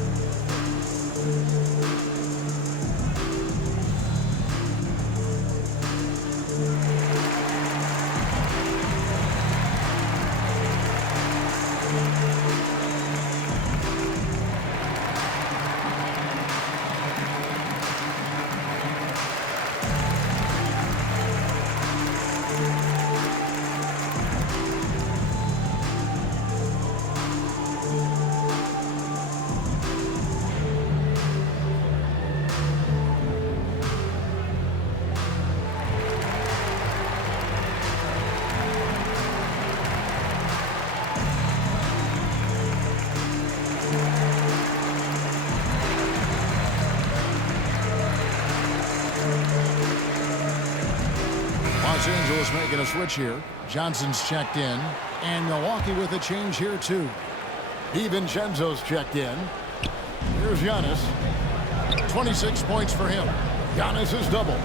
Los Angeles making a switch here. Johnson's checked in. And Milwaukee with a change here, too. DiVincenzo's checked in. Here's Giannis. 26 points for him. Giannis is double.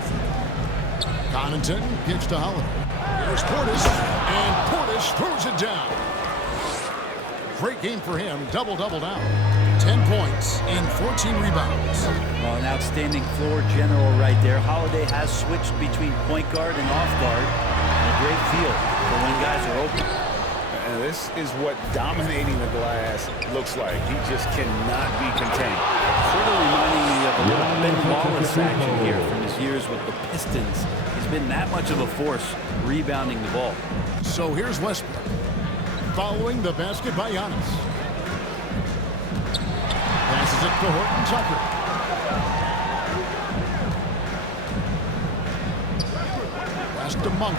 Connaughton kicks to Holiday. Here's Portis. And Portis throws it down. Great game for him. Double-double down. 10 points and 14 rebounds. Well, an outstanding floor general right there. Holiday has switched between point guard and off guard. And a great feel for when guys are open. And this is what dominating the glass looks like. He just cannot be contained. Sort of reminding me of a little Ben Wallace action here from his years with the Pistons. He's been that much of a force rebounding the ball. So here's Westbrook. Following the basket by Giannis. Passes it to Horton Tucker. Pass to Monk.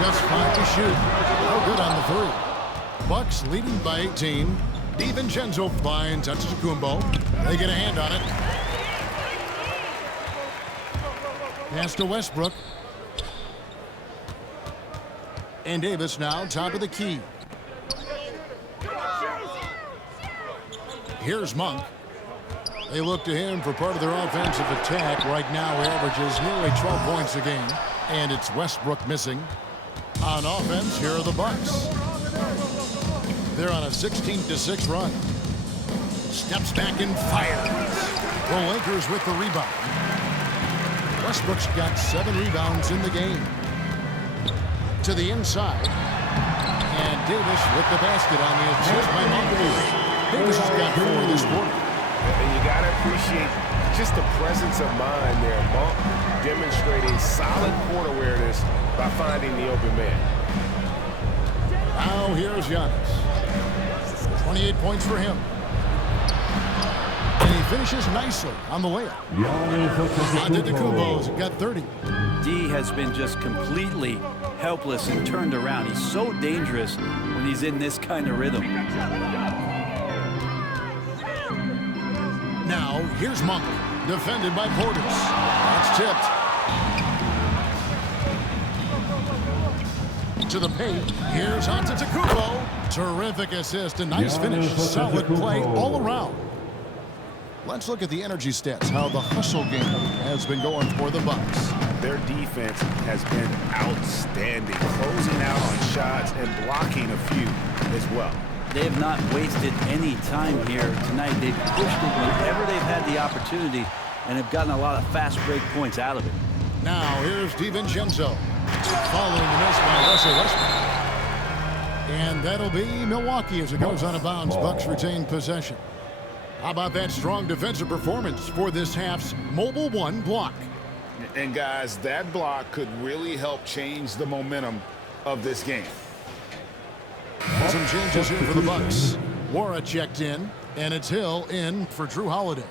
Just 5 to shoot. No good on the 3. Bucks leading by 18. DiVincenzo finds Antetokounmpo. They get a hand on it. Pass to Westbrook. And Davis now top of the key. Here's Monk. They look to him for part of their offensive attack. Right now, he averages nearly 12 points a game. And it's Westbrook missing. On offense, here are the Bucks. They're on a 16-6 run. Steps back and fires. The Lakers with the rebound. Westbrook's got 7 rebounds in the game. To the inside. And Davis with the basket on the assist by Monk. Davis has got 4 this quarter. And you got to appreciate just the presence of mind there. Monk demonstrating solid court awareness by finding the open man. Now here's Giannis. 28 points for him. And he finishes nicely on the layup. Antetokounmpo's got 30. D has been just completely helpless and turned around. He's so dangerous when he's in this kind of rhythm. Now, here's Monk, defended by Portis. That's tipped. To the paint, here's Antetokounmpo. Terrific assist, a nice finish. Solid play all around. Let's look at the energy stats, how the hustle game has been going for the Bucks. Their defense has been outstanding, closing out on shots and blocking a few as well. They have not wasted any time here tonight. They've pushed it whenever they've had the opportunity and have gotten a lot of fast break points out of it. Now here's DiVincenzo following the miss by Russell Westbrook. And that'll be Milwaukee as it goes out of bounds. Bucks retain possession. How about that strong defensive performance for this half's Mobile One block? And guys, that block could really help change the momentum of this game. Some changes here for the Bucks. Wara checked in, and it's Hill in for Drew Holiday.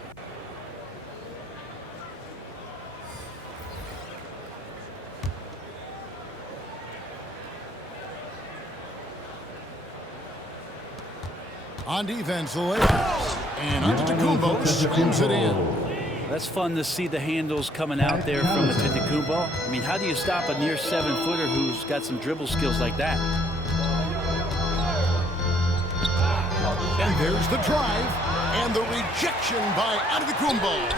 On defense, the Lakers. And Antetokounmpo slams it in. That's fun to see the handles coming out there from Antetokounmpo. I mean, how do you stop a near 7-footer who's got some dribble skills like that? And there's the drive and the rejection by Antetokounmpo.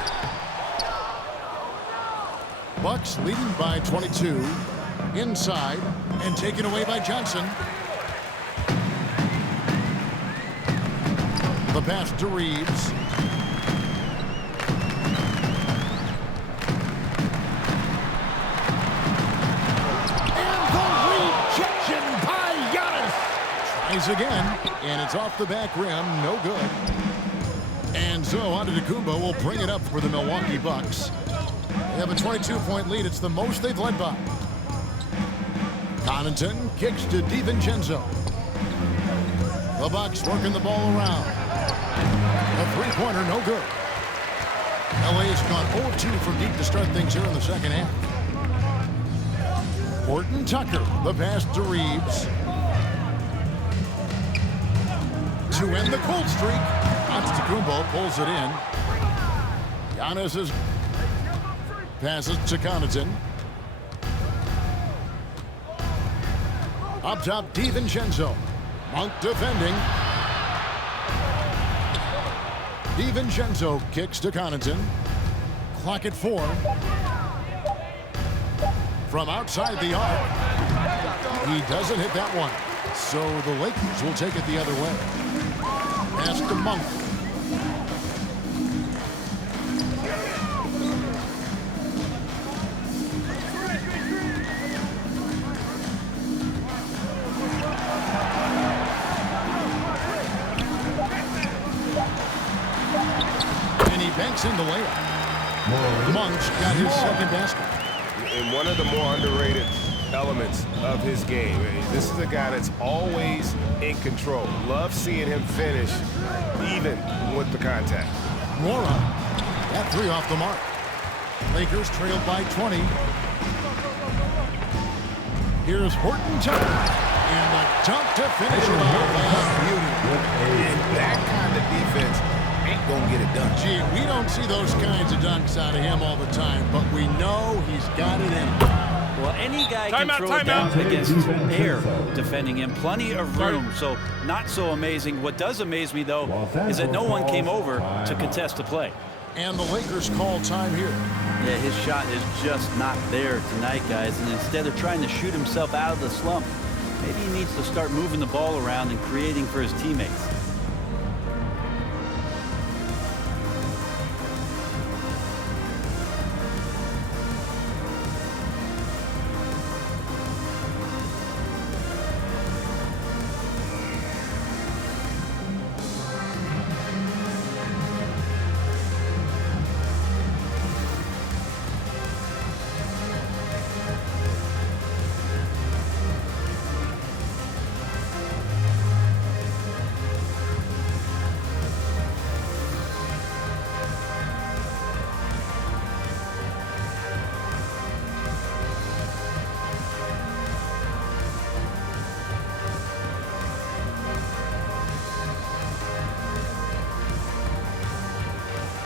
Bucks leading by 22. Inside and taken away by Johnson. The pass to Reeves. Tries again, and it's off the back rim. No good. And so Antetokounmpo will bring it up for the Milwaukee Bucks. They have a 22-point lead. It's the most they've led by. Connaughton kicks to DiVincenzo. The Bucks working the ball around. A three-pointer, no good. LA has gone 0-2 from deep to start things here in the second half. Horton Tucker, the pass to Reeves. To end the cold streak, Antetokounmpo pulls it in. Giannis passes to Connaughton. Up top, DiVincenzo. Monk defending. DiVincenzo kicks to Connaughton. Clock at 4. From outside the arc. He doesn't hit that one. So the Lakers will take it the other way. Pass to Monk. And he banks in the layup. Monk's got his second basket. And one of the more underrated elements of his game. This is a guy that's always in control. Love seeing him finish even with the contact. Mora, that three off the mark. Lakers trailed by 20. Here's Horton Tucker. And the dunk to finish it off. Beauty. And that kind of defense ain't gonna get it done. Gee, we don't see those kinds of dunks out of him all the time, but we know he's got it in him. Well, any guy can throw it down against air defending him. Plenty of room, so not so amazing. What does amaze me, though, is that no one came over to contest the play. And the Lakers call time here. Yeah, his shot is just not there tonight, guys. And instead of trying to shoot himself out of the slump, maybe he needs to start moving the ball around and creating for his teammates.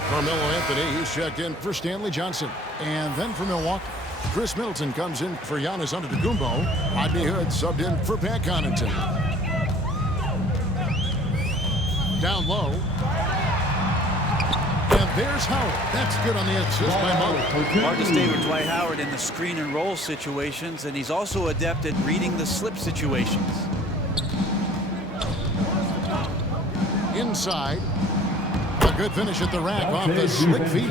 Carmelo Anthony, he's checked in for Stanley Johnson. And then for Milwaukee, Chris Middleton comes in for Giannis Antetokounmpo. Rodney Hood subbed in for Pat Connaughton. Down low. And there's Howard. That's good on the assist by Monk. Hard to stay with Dwight Howard in the screen and roll situations, and he's also adept at reading the slip situations. Inside. A good finish at the rack off the slick feet.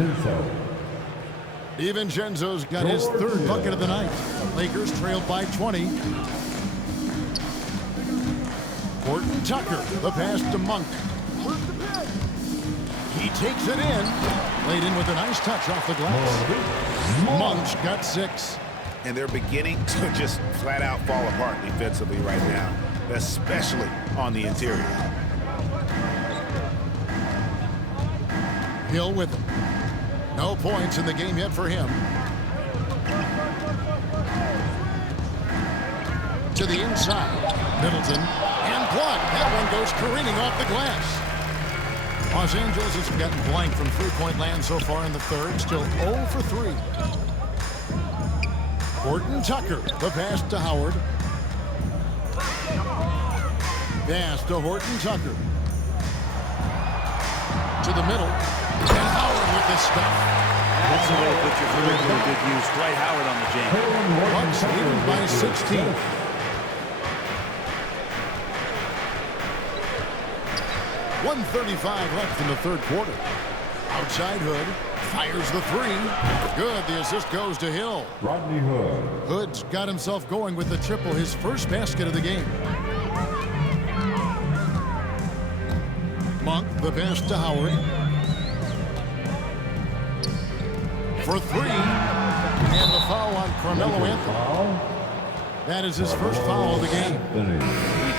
DiVincenzo's got his third bucket of the night. Lakers trailed by 20. Horton Tucker, the pass to Monk. He takes it in. Laid in with a nice touch off the glass. Monk's got 6. And they're beginning to just flat out fall apart defensively right now, especially on the interior. Hill with him. No points in the game yet for him. To the inside. Middleton. And blocked. That one goes careening off the glass. Los Angeles has gotten blank from three-point land so far in the third. Still 0 for 3. Horton Tucker. The pass to Howard. Pass to Horton Tucker. To the middle. And Howard with the stuff. That's the way to put your third to a good use. Dwight Howard on the jam. Bucks leading by 16. .135 left in the third quarter. Outside Hood. Fires the three. Good. The assist goes to Hill. Rodney Hood. Hood's got himself going with the triple. His first basket of the game. Monk, the pass to Howard. For three. And the foul on Carmelo Anthony. That is his first foul of the game.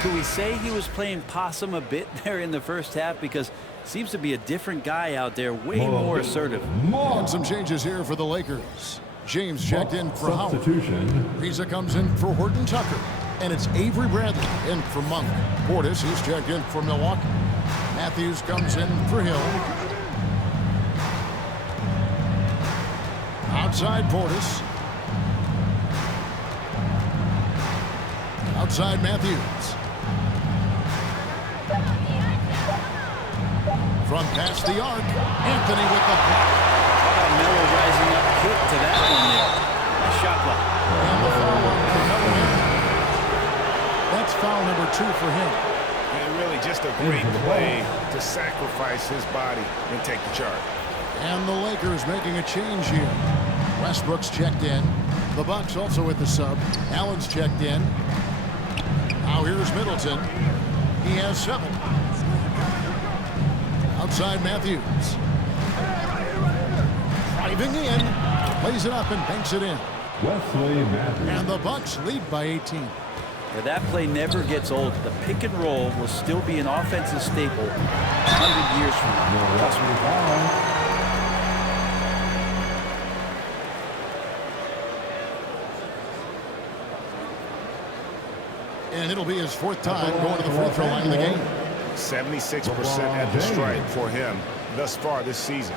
Could we say he was playing possum a bit there in the first half? Because seems to be a different guy out there, way more assertive. And some changes here for the Lakers. James checked in for Howard. Reza comes in for Horton Tucker. And it's Avery Bradley in for Monk. Portis, he's checked in for Milwaukee. Matthews comes in for Hill. Outside Portis. Outside Matthews. From past the arc, Anthony with the block. How about Melo rising up quick to that one there? Nice shot block. And the foul on Carmelo Anthony. That's foul number 2 for him. And really just a great play to sacrifice his body and take the charge. And the Lakers making a change here. Westbrook's checked in. The Bucks also with the sub. Allen's checked in. Now here's Middleton. He has 7. Outside Matthews. Driving in. Plays it up and banks it in. And the Bucks lead by 18. Yeah, that play never gets old. The pick and roll will still be an offensive staple 100 years from now. Trust me. And it'll be his 4th time going to the free throw line in the game. 76% at the stripe for him thus far this season.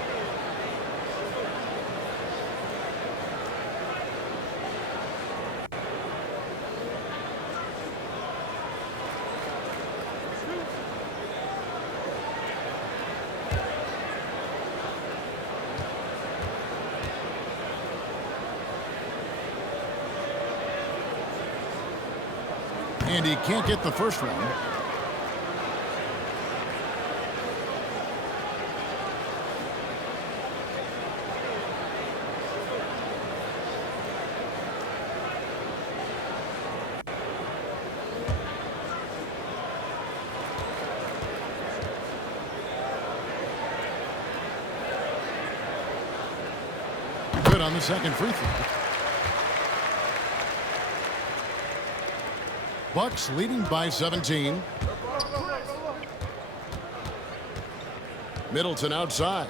And he can't get the first one. Good on the second free throw. Bucks leading by 17. Middleton outside.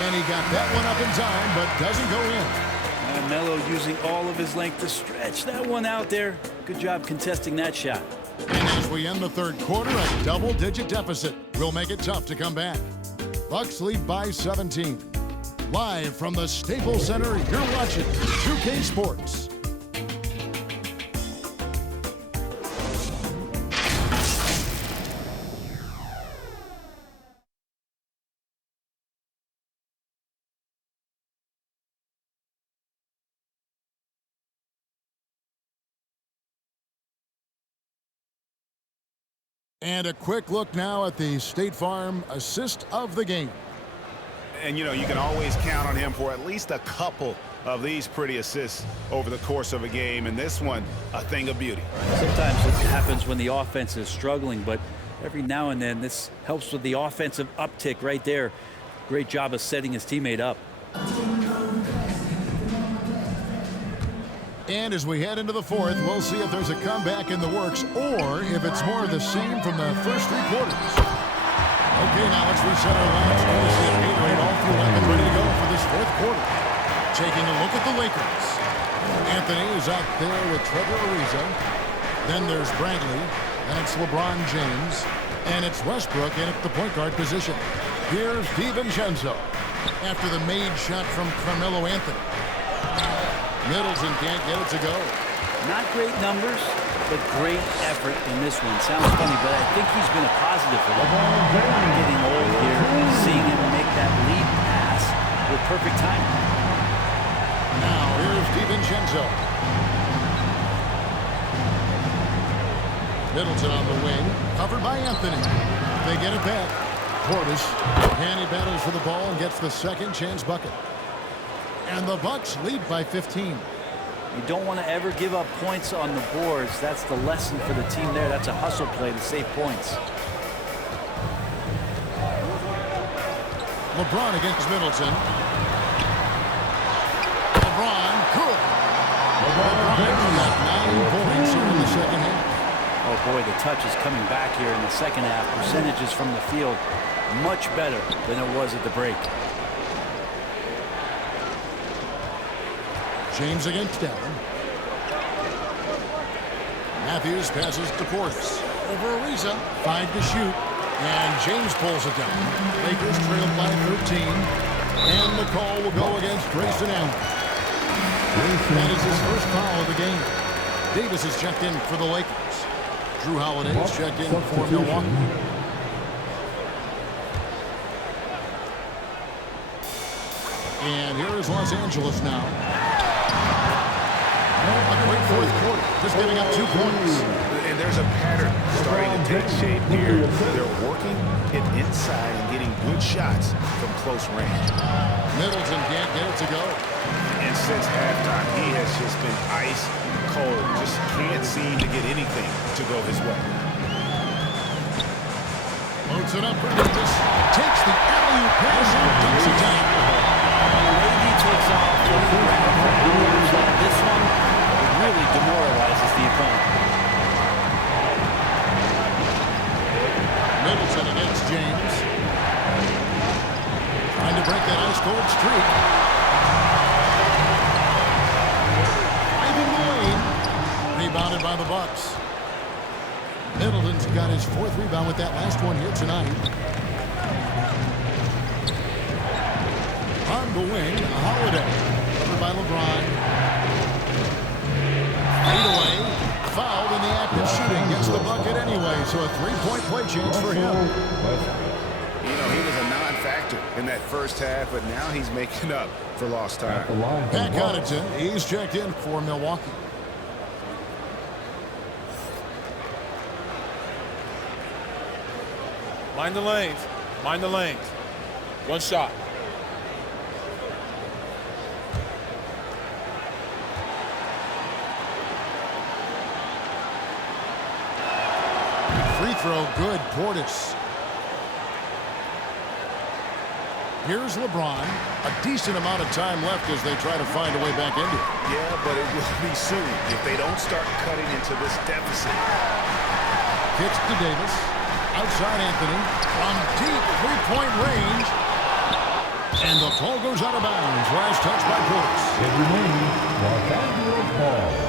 And he got that one up in time, but doesn't go in. And Melo using all of his length to stretch that one out there. Good job contesting that shot. And as we end the third quarter, a double-digit deficit will make it tough to come back. Bucks lead by 17. Live from the Staples Center, you're watching 2K Sports. And a quick look now at the State Farm assist of the game. And, you know, you can always count on him for at least a couple of these pretty assists over the course of a game. And this one, a thing of beauty. Sometimes it happens when the offense is struggling, but every now and then this helps with the offensive uptick right there. Great job of setting his teammate up. And as we head into the fourth, we'll see if there's a comeback in the works or if it's more of the same from the first 3 quarters. Okay, now let's reset our lines. Courtesy of Gatorade, all fuel up and ready to go for this 4th quarter. Taking a look at the Lakers. Anthony is out there with Trevor Ariza. Then there's Bradley. And it's LeBron James. And it's Westbrook in at the point guard position. Here's DiVincenzo after the made shot from Carmelo Anthony. Middleton can't get it to go. Not great numbers, but great effort in this one. Sounds funny, but I think he's been a positive for them. Getting old here, seeing him make that lead pass with perfect timing. Now here's DiVincenzo. Middleton on the wing, covered by Anthony. They get it back. Portis, and he battles for the ball and gets the second chance bucket. And the Bucks lead by 15. You don't want to ever give up points on the boards. That's the lesson for the team there. That's a hustle play to save points. LeBron against Middleton. LeBron, good. LeBron got 9 points here in the second half. Oh boy, the touch is coming back here in the second half. Percentages from the field much better than it was at the break. James against Allen. Matthews passes to Portis. Over Ariza, 5 to shoot. And James pulls it down. Lakers trailed by 13. And the call will go against Grayson Allen. That is his first foul of the game. Davis is checked in for the Lakers. Drew Holiday is checked in for Milwaukee. And here is Los Angeles now. A quick fourth quarter, just giving up 2 points. And there's a pattern starting to take shape here. They're working it inside and getting good shots from close range. Middleton can't get it to go. And since halftime, he has just been ice cold. Just can't seem to get anything to go his way. Loads it up for Davis. Takes the alley-oop pass and dunks it down. Lady takes off. This one really demoralizes the opponent. Middleton against James. Trying to break that ice-cold streak. Driving the lane. Rebounded by the Bucks. Middleton's got his 4th rebound with that last one here tonight. On the wing, Holiday. Covered by LeBron. Fade away. Fouled in the act of shooting. Gets the bucket anyway, so a 3-point play chance for him. You know, he was a non-factor in that first half, but now he's making up for lost time. Pat Connaughton, he's checked in for Milwaukee. Mind the lanes. Mind the lanes. 1 shot. Free throw, good. Portis. Here's LeBron. A decent amount of time left as they try to find a way back into it. Yeah, but it will be soon if they don't start cutting into this deficit. Kicks to Davis. Outside Anthony. From deep 3-point range. And the ball goes out of bounds. Last touch by Portis. It remains Los Angeles ball.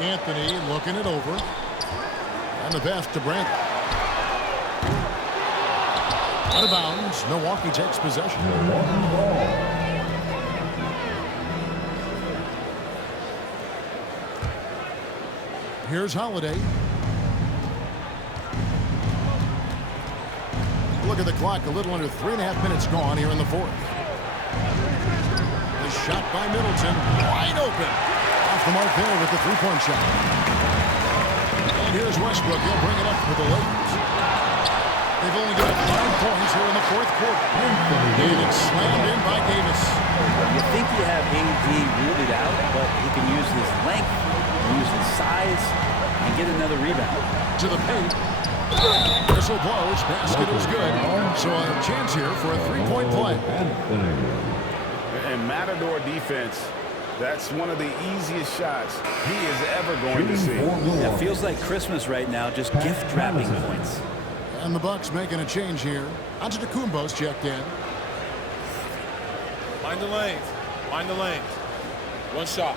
Anthony looking it over. And the pass to Brandon. Out of bounds. Milwaukee takes possession. Here's Holiday. Look at the clock. A little under 3.5 minutes gone here in the 4th. The shot by Middleton. Wide open. Off the mark there with the 3-point shot. And here's Westbrook. He'll bring it up for the Lakers. They've only got 5 points here in the 4th quarter. And it's slammed in by Davis. You think you have AD ruled out, but he can use his length, use his size, and get another rebound. To the paint. Whistle blows. Basket is good. So a chance here for a 3-point play. And Matador defense. That's one of the easiest shots he is ever going to see. It feels like Christmas right now, just gift wrapping points. And the Bucks making a change here. Antetokounmpo's checked in. Mind the lanes. Mind the lanes. 1 shot.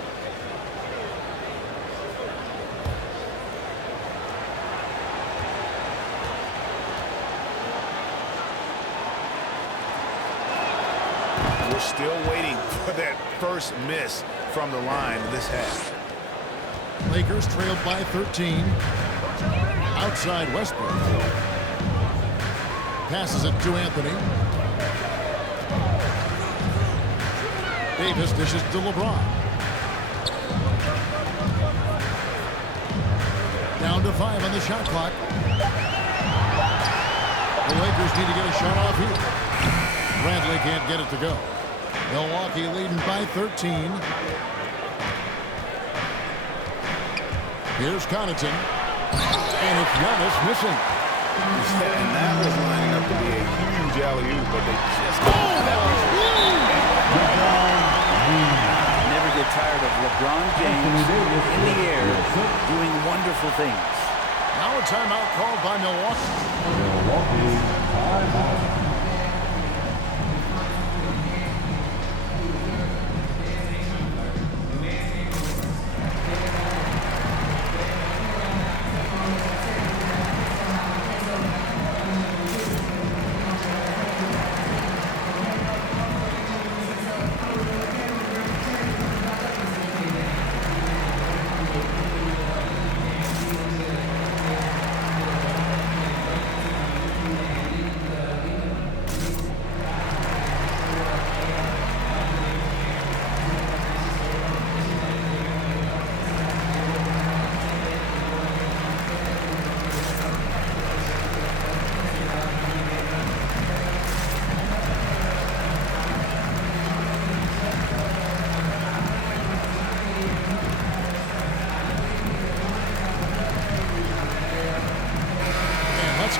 We're still waiting for that first miss from the line in this half. Lakers trailed by 13. Outside Westbrook. Passes it to Anthony. Davis dishes to LeBron. Down to 5 on the shot clock. The Lakers need to get a shot off here. Bradley can't get it to go. Milwaukee leading by 13. Here's Connaughton. And it's Giannis missing. And that was lining up to be a huge alley-oop, but they just Never get tired of LeBron James in the air doing wonderful things. Now a timeout called by Milwaukee. Milwaukee, timeout.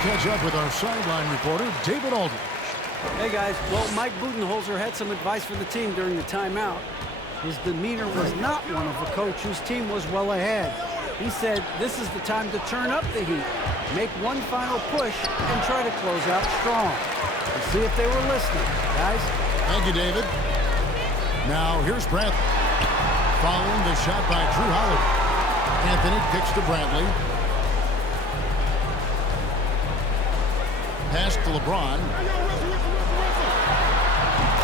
Catch up with our sideline reporter, David Aldridge. Hey, guys. Well, Mike Budenholzer had some advice for the team during the timeout. His demeanor was not one of a coach whose team was well ahead. He said this is the time to turn up the heat, make one final push, and try to close out strong. Let's see if they were listening, guys. Thank you, David. Now, here's Bradley. Following the shot by Drew Holiday. Anthony kicks to Bradley. Pass to LeBron.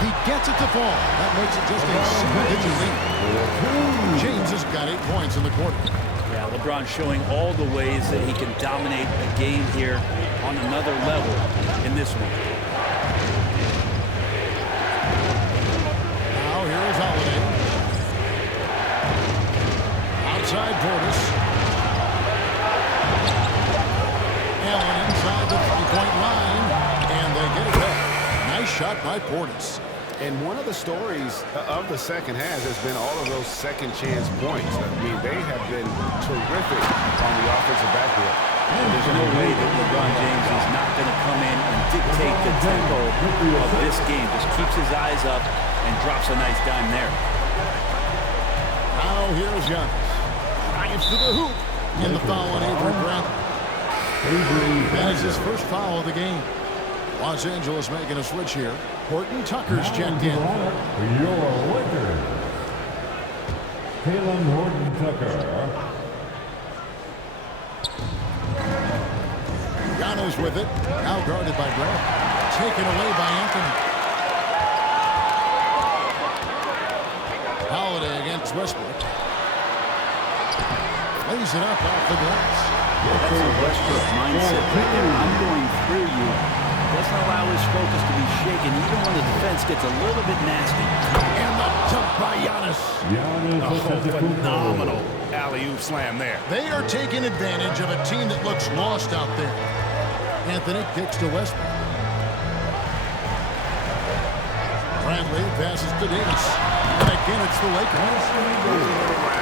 He gets it to fall. That makes it just a single-digit lead. James has got 8 points in the quarter. Yeah, LeBron showing all the ways that he can dominate a game here on another level in this one. Now here is Holiday. Outside Portis. Allen inside the three-point line, and they get it back. Nice shot by Portis. And one of the stories of the second half has been all of those second chance points. I mean, they have been terrific on the offensive backboard. There's no way that LeBron James is not going to come in and dictate the tempo of this game. Just keeps his eyes up and drops a nice dime there. Now here's Giannis. Drives to the hoop. In the foul on Avery Bradley. That is his first foul of the game. Los Angeles making a switch here. Horton Tucker's checked in. Your Lakers. Taylor Horton Tucker. Giannis with it. Now guarded by Brad. Taken away by Anthony. Holiday against Westbrook. Lays it up off the glass. That's a Westbrook mindset right there. I'm going through you. Doesn't allow his focus to be shaken even when the defense gets a little bit nasty. And the dunk by Giannis. Phenomenal alley-oop slam there. They are taking advantage of a team that looks lost out there. Anthony kicks to Westbrook. Bradley passes to Davis. And again, it's the Lakers.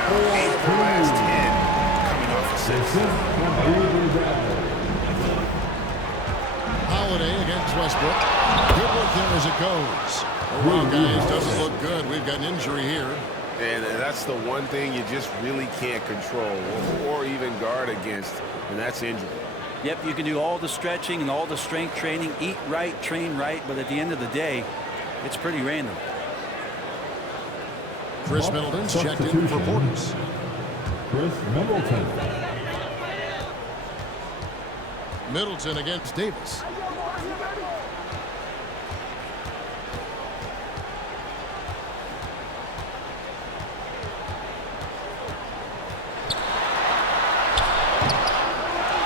4 of the last 10 coming off the 6. Holiday against Westbrook. Good look there as it goes. Well, guys, doesn't look good. We've got an injury here. And that's the one thing you just really can't control or even guard against, and that's injury. Yep, you can do all the stretching and all the strength training, eat right, train right, but at the end of the day, it's pretty random. Chris Middleton's checked in for Portis. Chris Middleton. Middleton against Davis.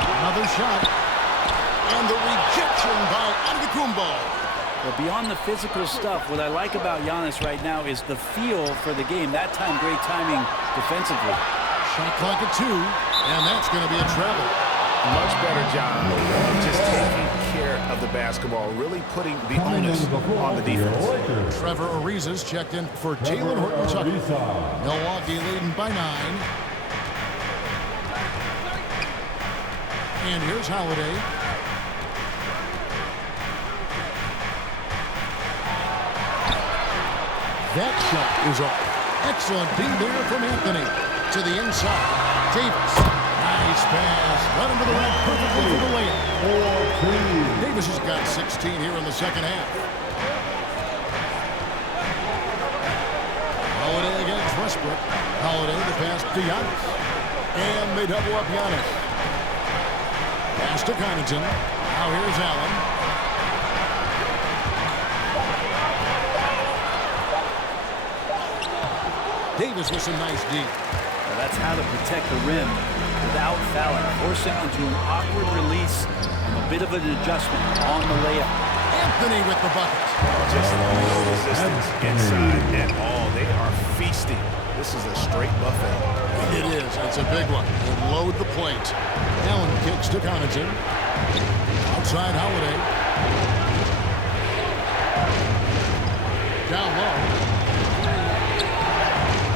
Another shot. And the rejection by antetokounmpo. Well, beyond the physical stuff, what I like about Giannis right now is the feel for the game. That time, great timing defensively. Shot clock at 2, and that's going to be a travel. Much better job of just taking care of the basketball, really putting the onus on the defense. Trevor Ariza's checked in for Jalen Horton-Tucker. Milwaukee leading by 9. And here's Holiday. That shot is off. Excellent D there from Anthony. To the inside. Davis. Nice pass. Right into the rim perfectly for the layup. Davis has got 16 here in the second half. Holiday against Westbrook. Holiday the pass to Giannis. And they double up Giannis. Pass to Connaughton. Now here's Allen. Davis with some nice D. Well, that's how to protect the rim without fouling. Force him into an awkward release and a bit of an adjustment on the layup. Anthony with the bucket. Just no resistance inside at all. They are feasting. This is a straight buffet. It is. It's a big one. They load the plate. Allen kicks to Connaughton. Outside Holiday. Down low.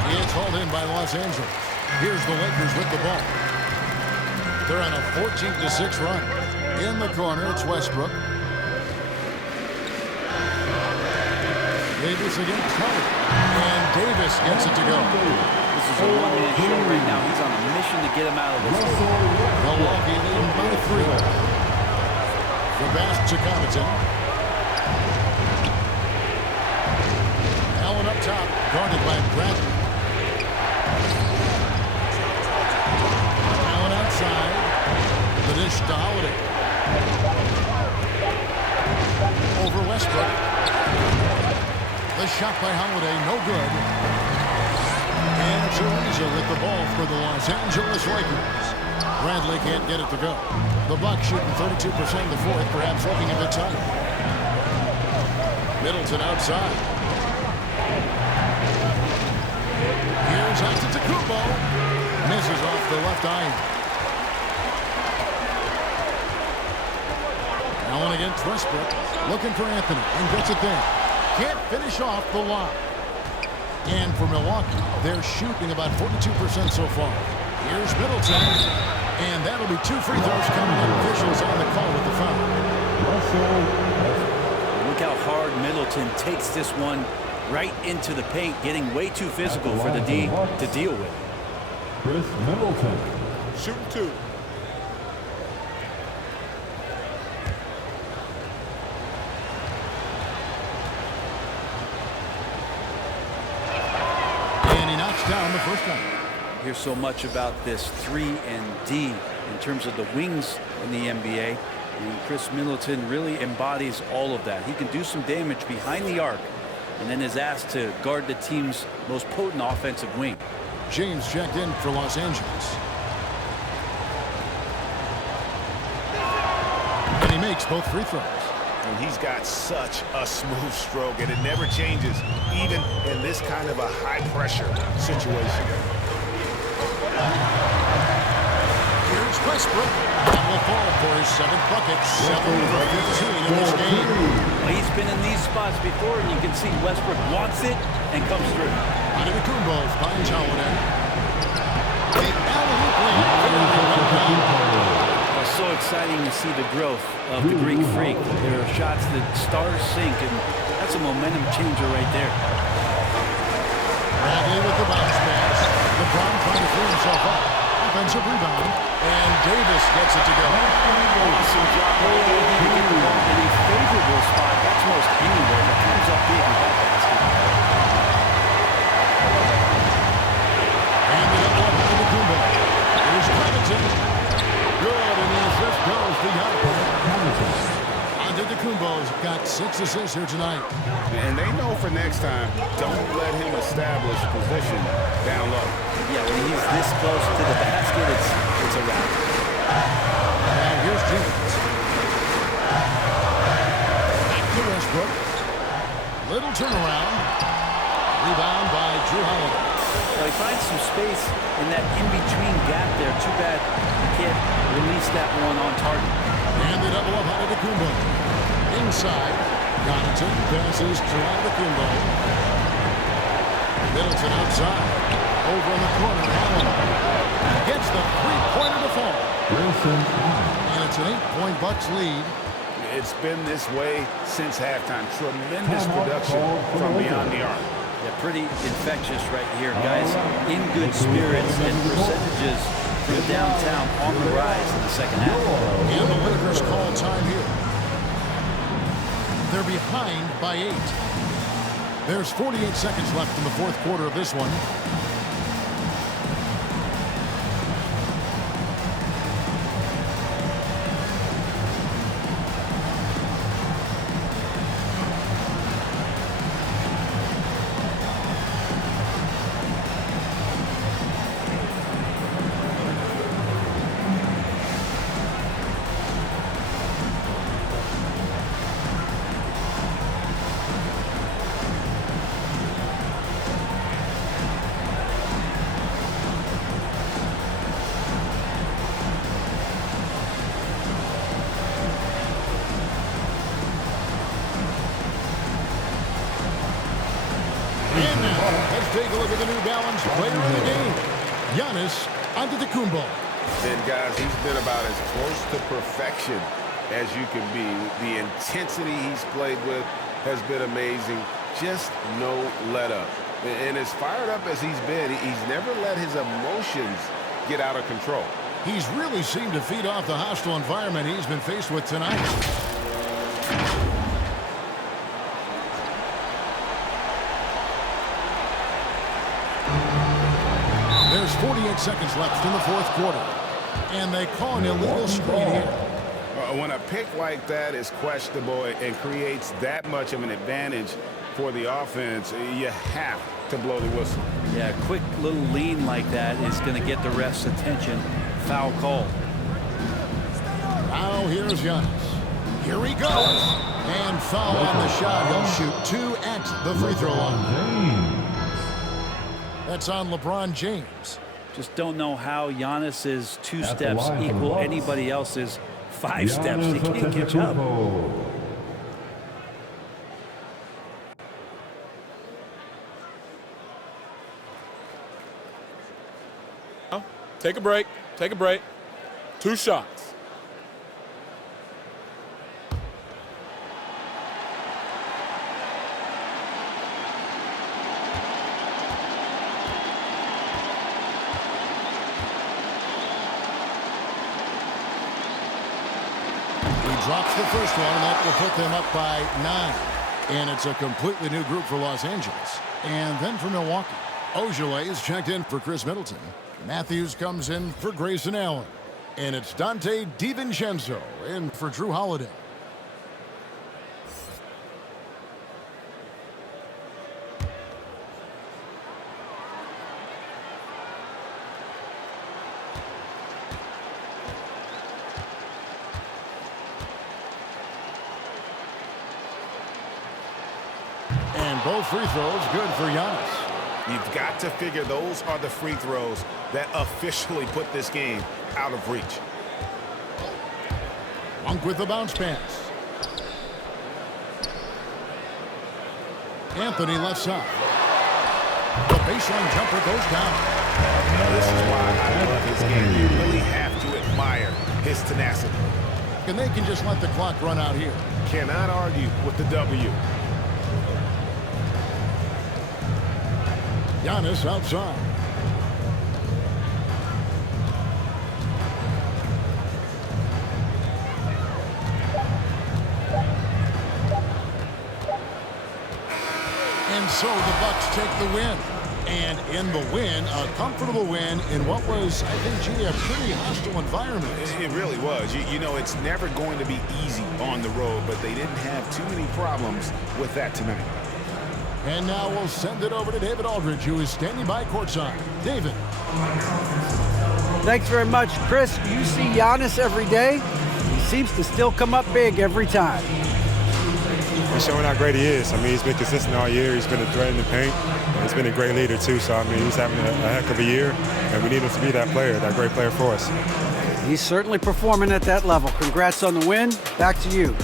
It's hauled in by Los Angeles. Here's the Lakers with the ball. They're on a 14-6 run. In the corner, it's Westbrook. Davis against Curry. And Davis gets it to go. This is a one-man show right now. He's on a mission to get him out of this. Milwaukee leading by 3. The pass to Connaughton. Allen up top, guarded by Bradley. Allen outside. The dish to Holiday. Over Westbrook. The shot by Holiday, no good. And it's Ariza with the ball for the Los Angeles Lakers. Bradley can't get it to go. The Bucks shooting 32% in the fourth, perhaps looking a bit tight. Middleton outside. Here's Antetokounmpo. Misses off the left iron. Allen against Westbrook. Looking for Anthony and gets it there. Can't finish off the line. And for Milwaukee, they're shooting about 42% so far. Here's Middleton. And that'll be 2 free throws coming up. Officials on the call with the foul. Look how hard Middleton takes this one right into the paint, getting way too physical for the D to deal with. Chris Middleton. Shooting 2. And he knocks down the first one. Hear so much about this 3 and D in terms of the wings in the NBA. And Chris Middleton really embodies all of that. He can do some damage behind the arc and then is asked to guard the team's most potent offensive wing. James checked in for Los Angeles. And he makes both free throws. And he's got such a smooth stroke, and it never changes, even in this kind of a high-pressure situation. Here's Westbrook. That will fall for his 7th bucket. 7 for 15 in this game. Well, he's been in these spots before, and you can see Westbrook wants it and comes through. Antetokounmpo finds Holiday. The alley-oop layup. It's so exciting to see the growth of the Greek Freak. There are shots that stars sink, and that's a momentum changer right there. Bradley with the bounce pass. LeBron trying to free himself up. Offensive rebound. And Davis gets it to go. Awesome job by AD to get the ball in a favorable spot. That's most anywhere, but comes up big with that basket. And the double up to Antetokounmpo. Here's Connaughton. Good, and the assist goes to Giannis. Antetokounmpo's got 6 assists here tonight. And they know for next time, don't let him establish position down low. Yeah, when he's this close to the basket, it's a wrap. And here's James. had some space in that in-between gap there. Too bad you can't release that one on target. And they double up Antetokounmpo. Inside, Connaughton passes to Antetokounmpo. Middleton outside. Over in the corner, Allen gets the three-pointer to fall. And it's an 8-point Bucks lead. It's been this way since halftime. Tremendous production from beyond the arc. Yeah, pretty infectious right here, guys. In good spirits and percentages from downtown on the rise in the second half. And the Lakers call time here. They're behind by 8. There's 48 seconds left in the fourth quarter of this one. And now, let's take a look at the New Balance player of the game, Giannis Antetokounmpo. And guys, he's been about as close to perfection as you can be. The intensity he's played with has been amazing. Just no let up. And as fired up as he's been, he's never let his emotions get out of control. He's really seemed to feed off the hostile environment he's been faced with tonight. There's 48 seconds left in the fourth quarter. And they call an illegal screen here. When a pick like that is questionable and creates that much of an advantage for the offense, you have to blow the whistle. Yeah, a quick little lean like that is going to get the ref's attention. Foul call. Now here's Giannis. Here he goes. And foul on the shot. He'll shoot 2 at the free throw line. That's on LeBron James. Just don't know how Giannis's 2 steps equal anybody else's 5 steps. They can't catch up. Take a break. Take a break. 2 shots. Drops the first one, and that will put them up by 9. And it's a completely new group for Los Angeles. And then for Milwaukee, Ojale is checked in for Chris Middleton. Matthews comes in for Grayson Allen. And it's Dante DiVincenzo in for Drew Holiday. And both free throws good for Giannis. You've got to figure those are the free throws that officially put this game out of reach. Monk with the bounce pass. Anthony left side. The baseline jumper goes down. This is why I love his game. You really have to admire his tenacity. And they can just let the clock run out here. Cannot argue with the W. Giannis outside. And so the Bucks take the win. And in the win, a comfortable win in what was, I think, G, a pretty hostile environment. It really was. You know, it's never going to be easy on the road, but they didn't have too many problems with that tonight. And now we'll send it over to David Aldridge, who is standing by courtside. David. Thanks very much, Chris. You see Giannis every day. He seems to still come up big every time. He's showing how great he is. I mean, he's been consistent all year. He's been a threat in the paint. And he's been a great leader, too. So, I mean, he's having a heck of a year. And we need him to be that player, that great player for us. He's certainly performing at that level. Congrats on the win. Back to you.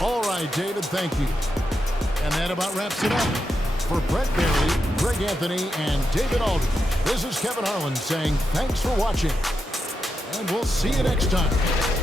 All right, David, thank you. And that about wraps it up. For Brett Barry, Greg Anthony, and David Alden, this is Kevin Harlan saying thanks for watching. And we'll see you next time.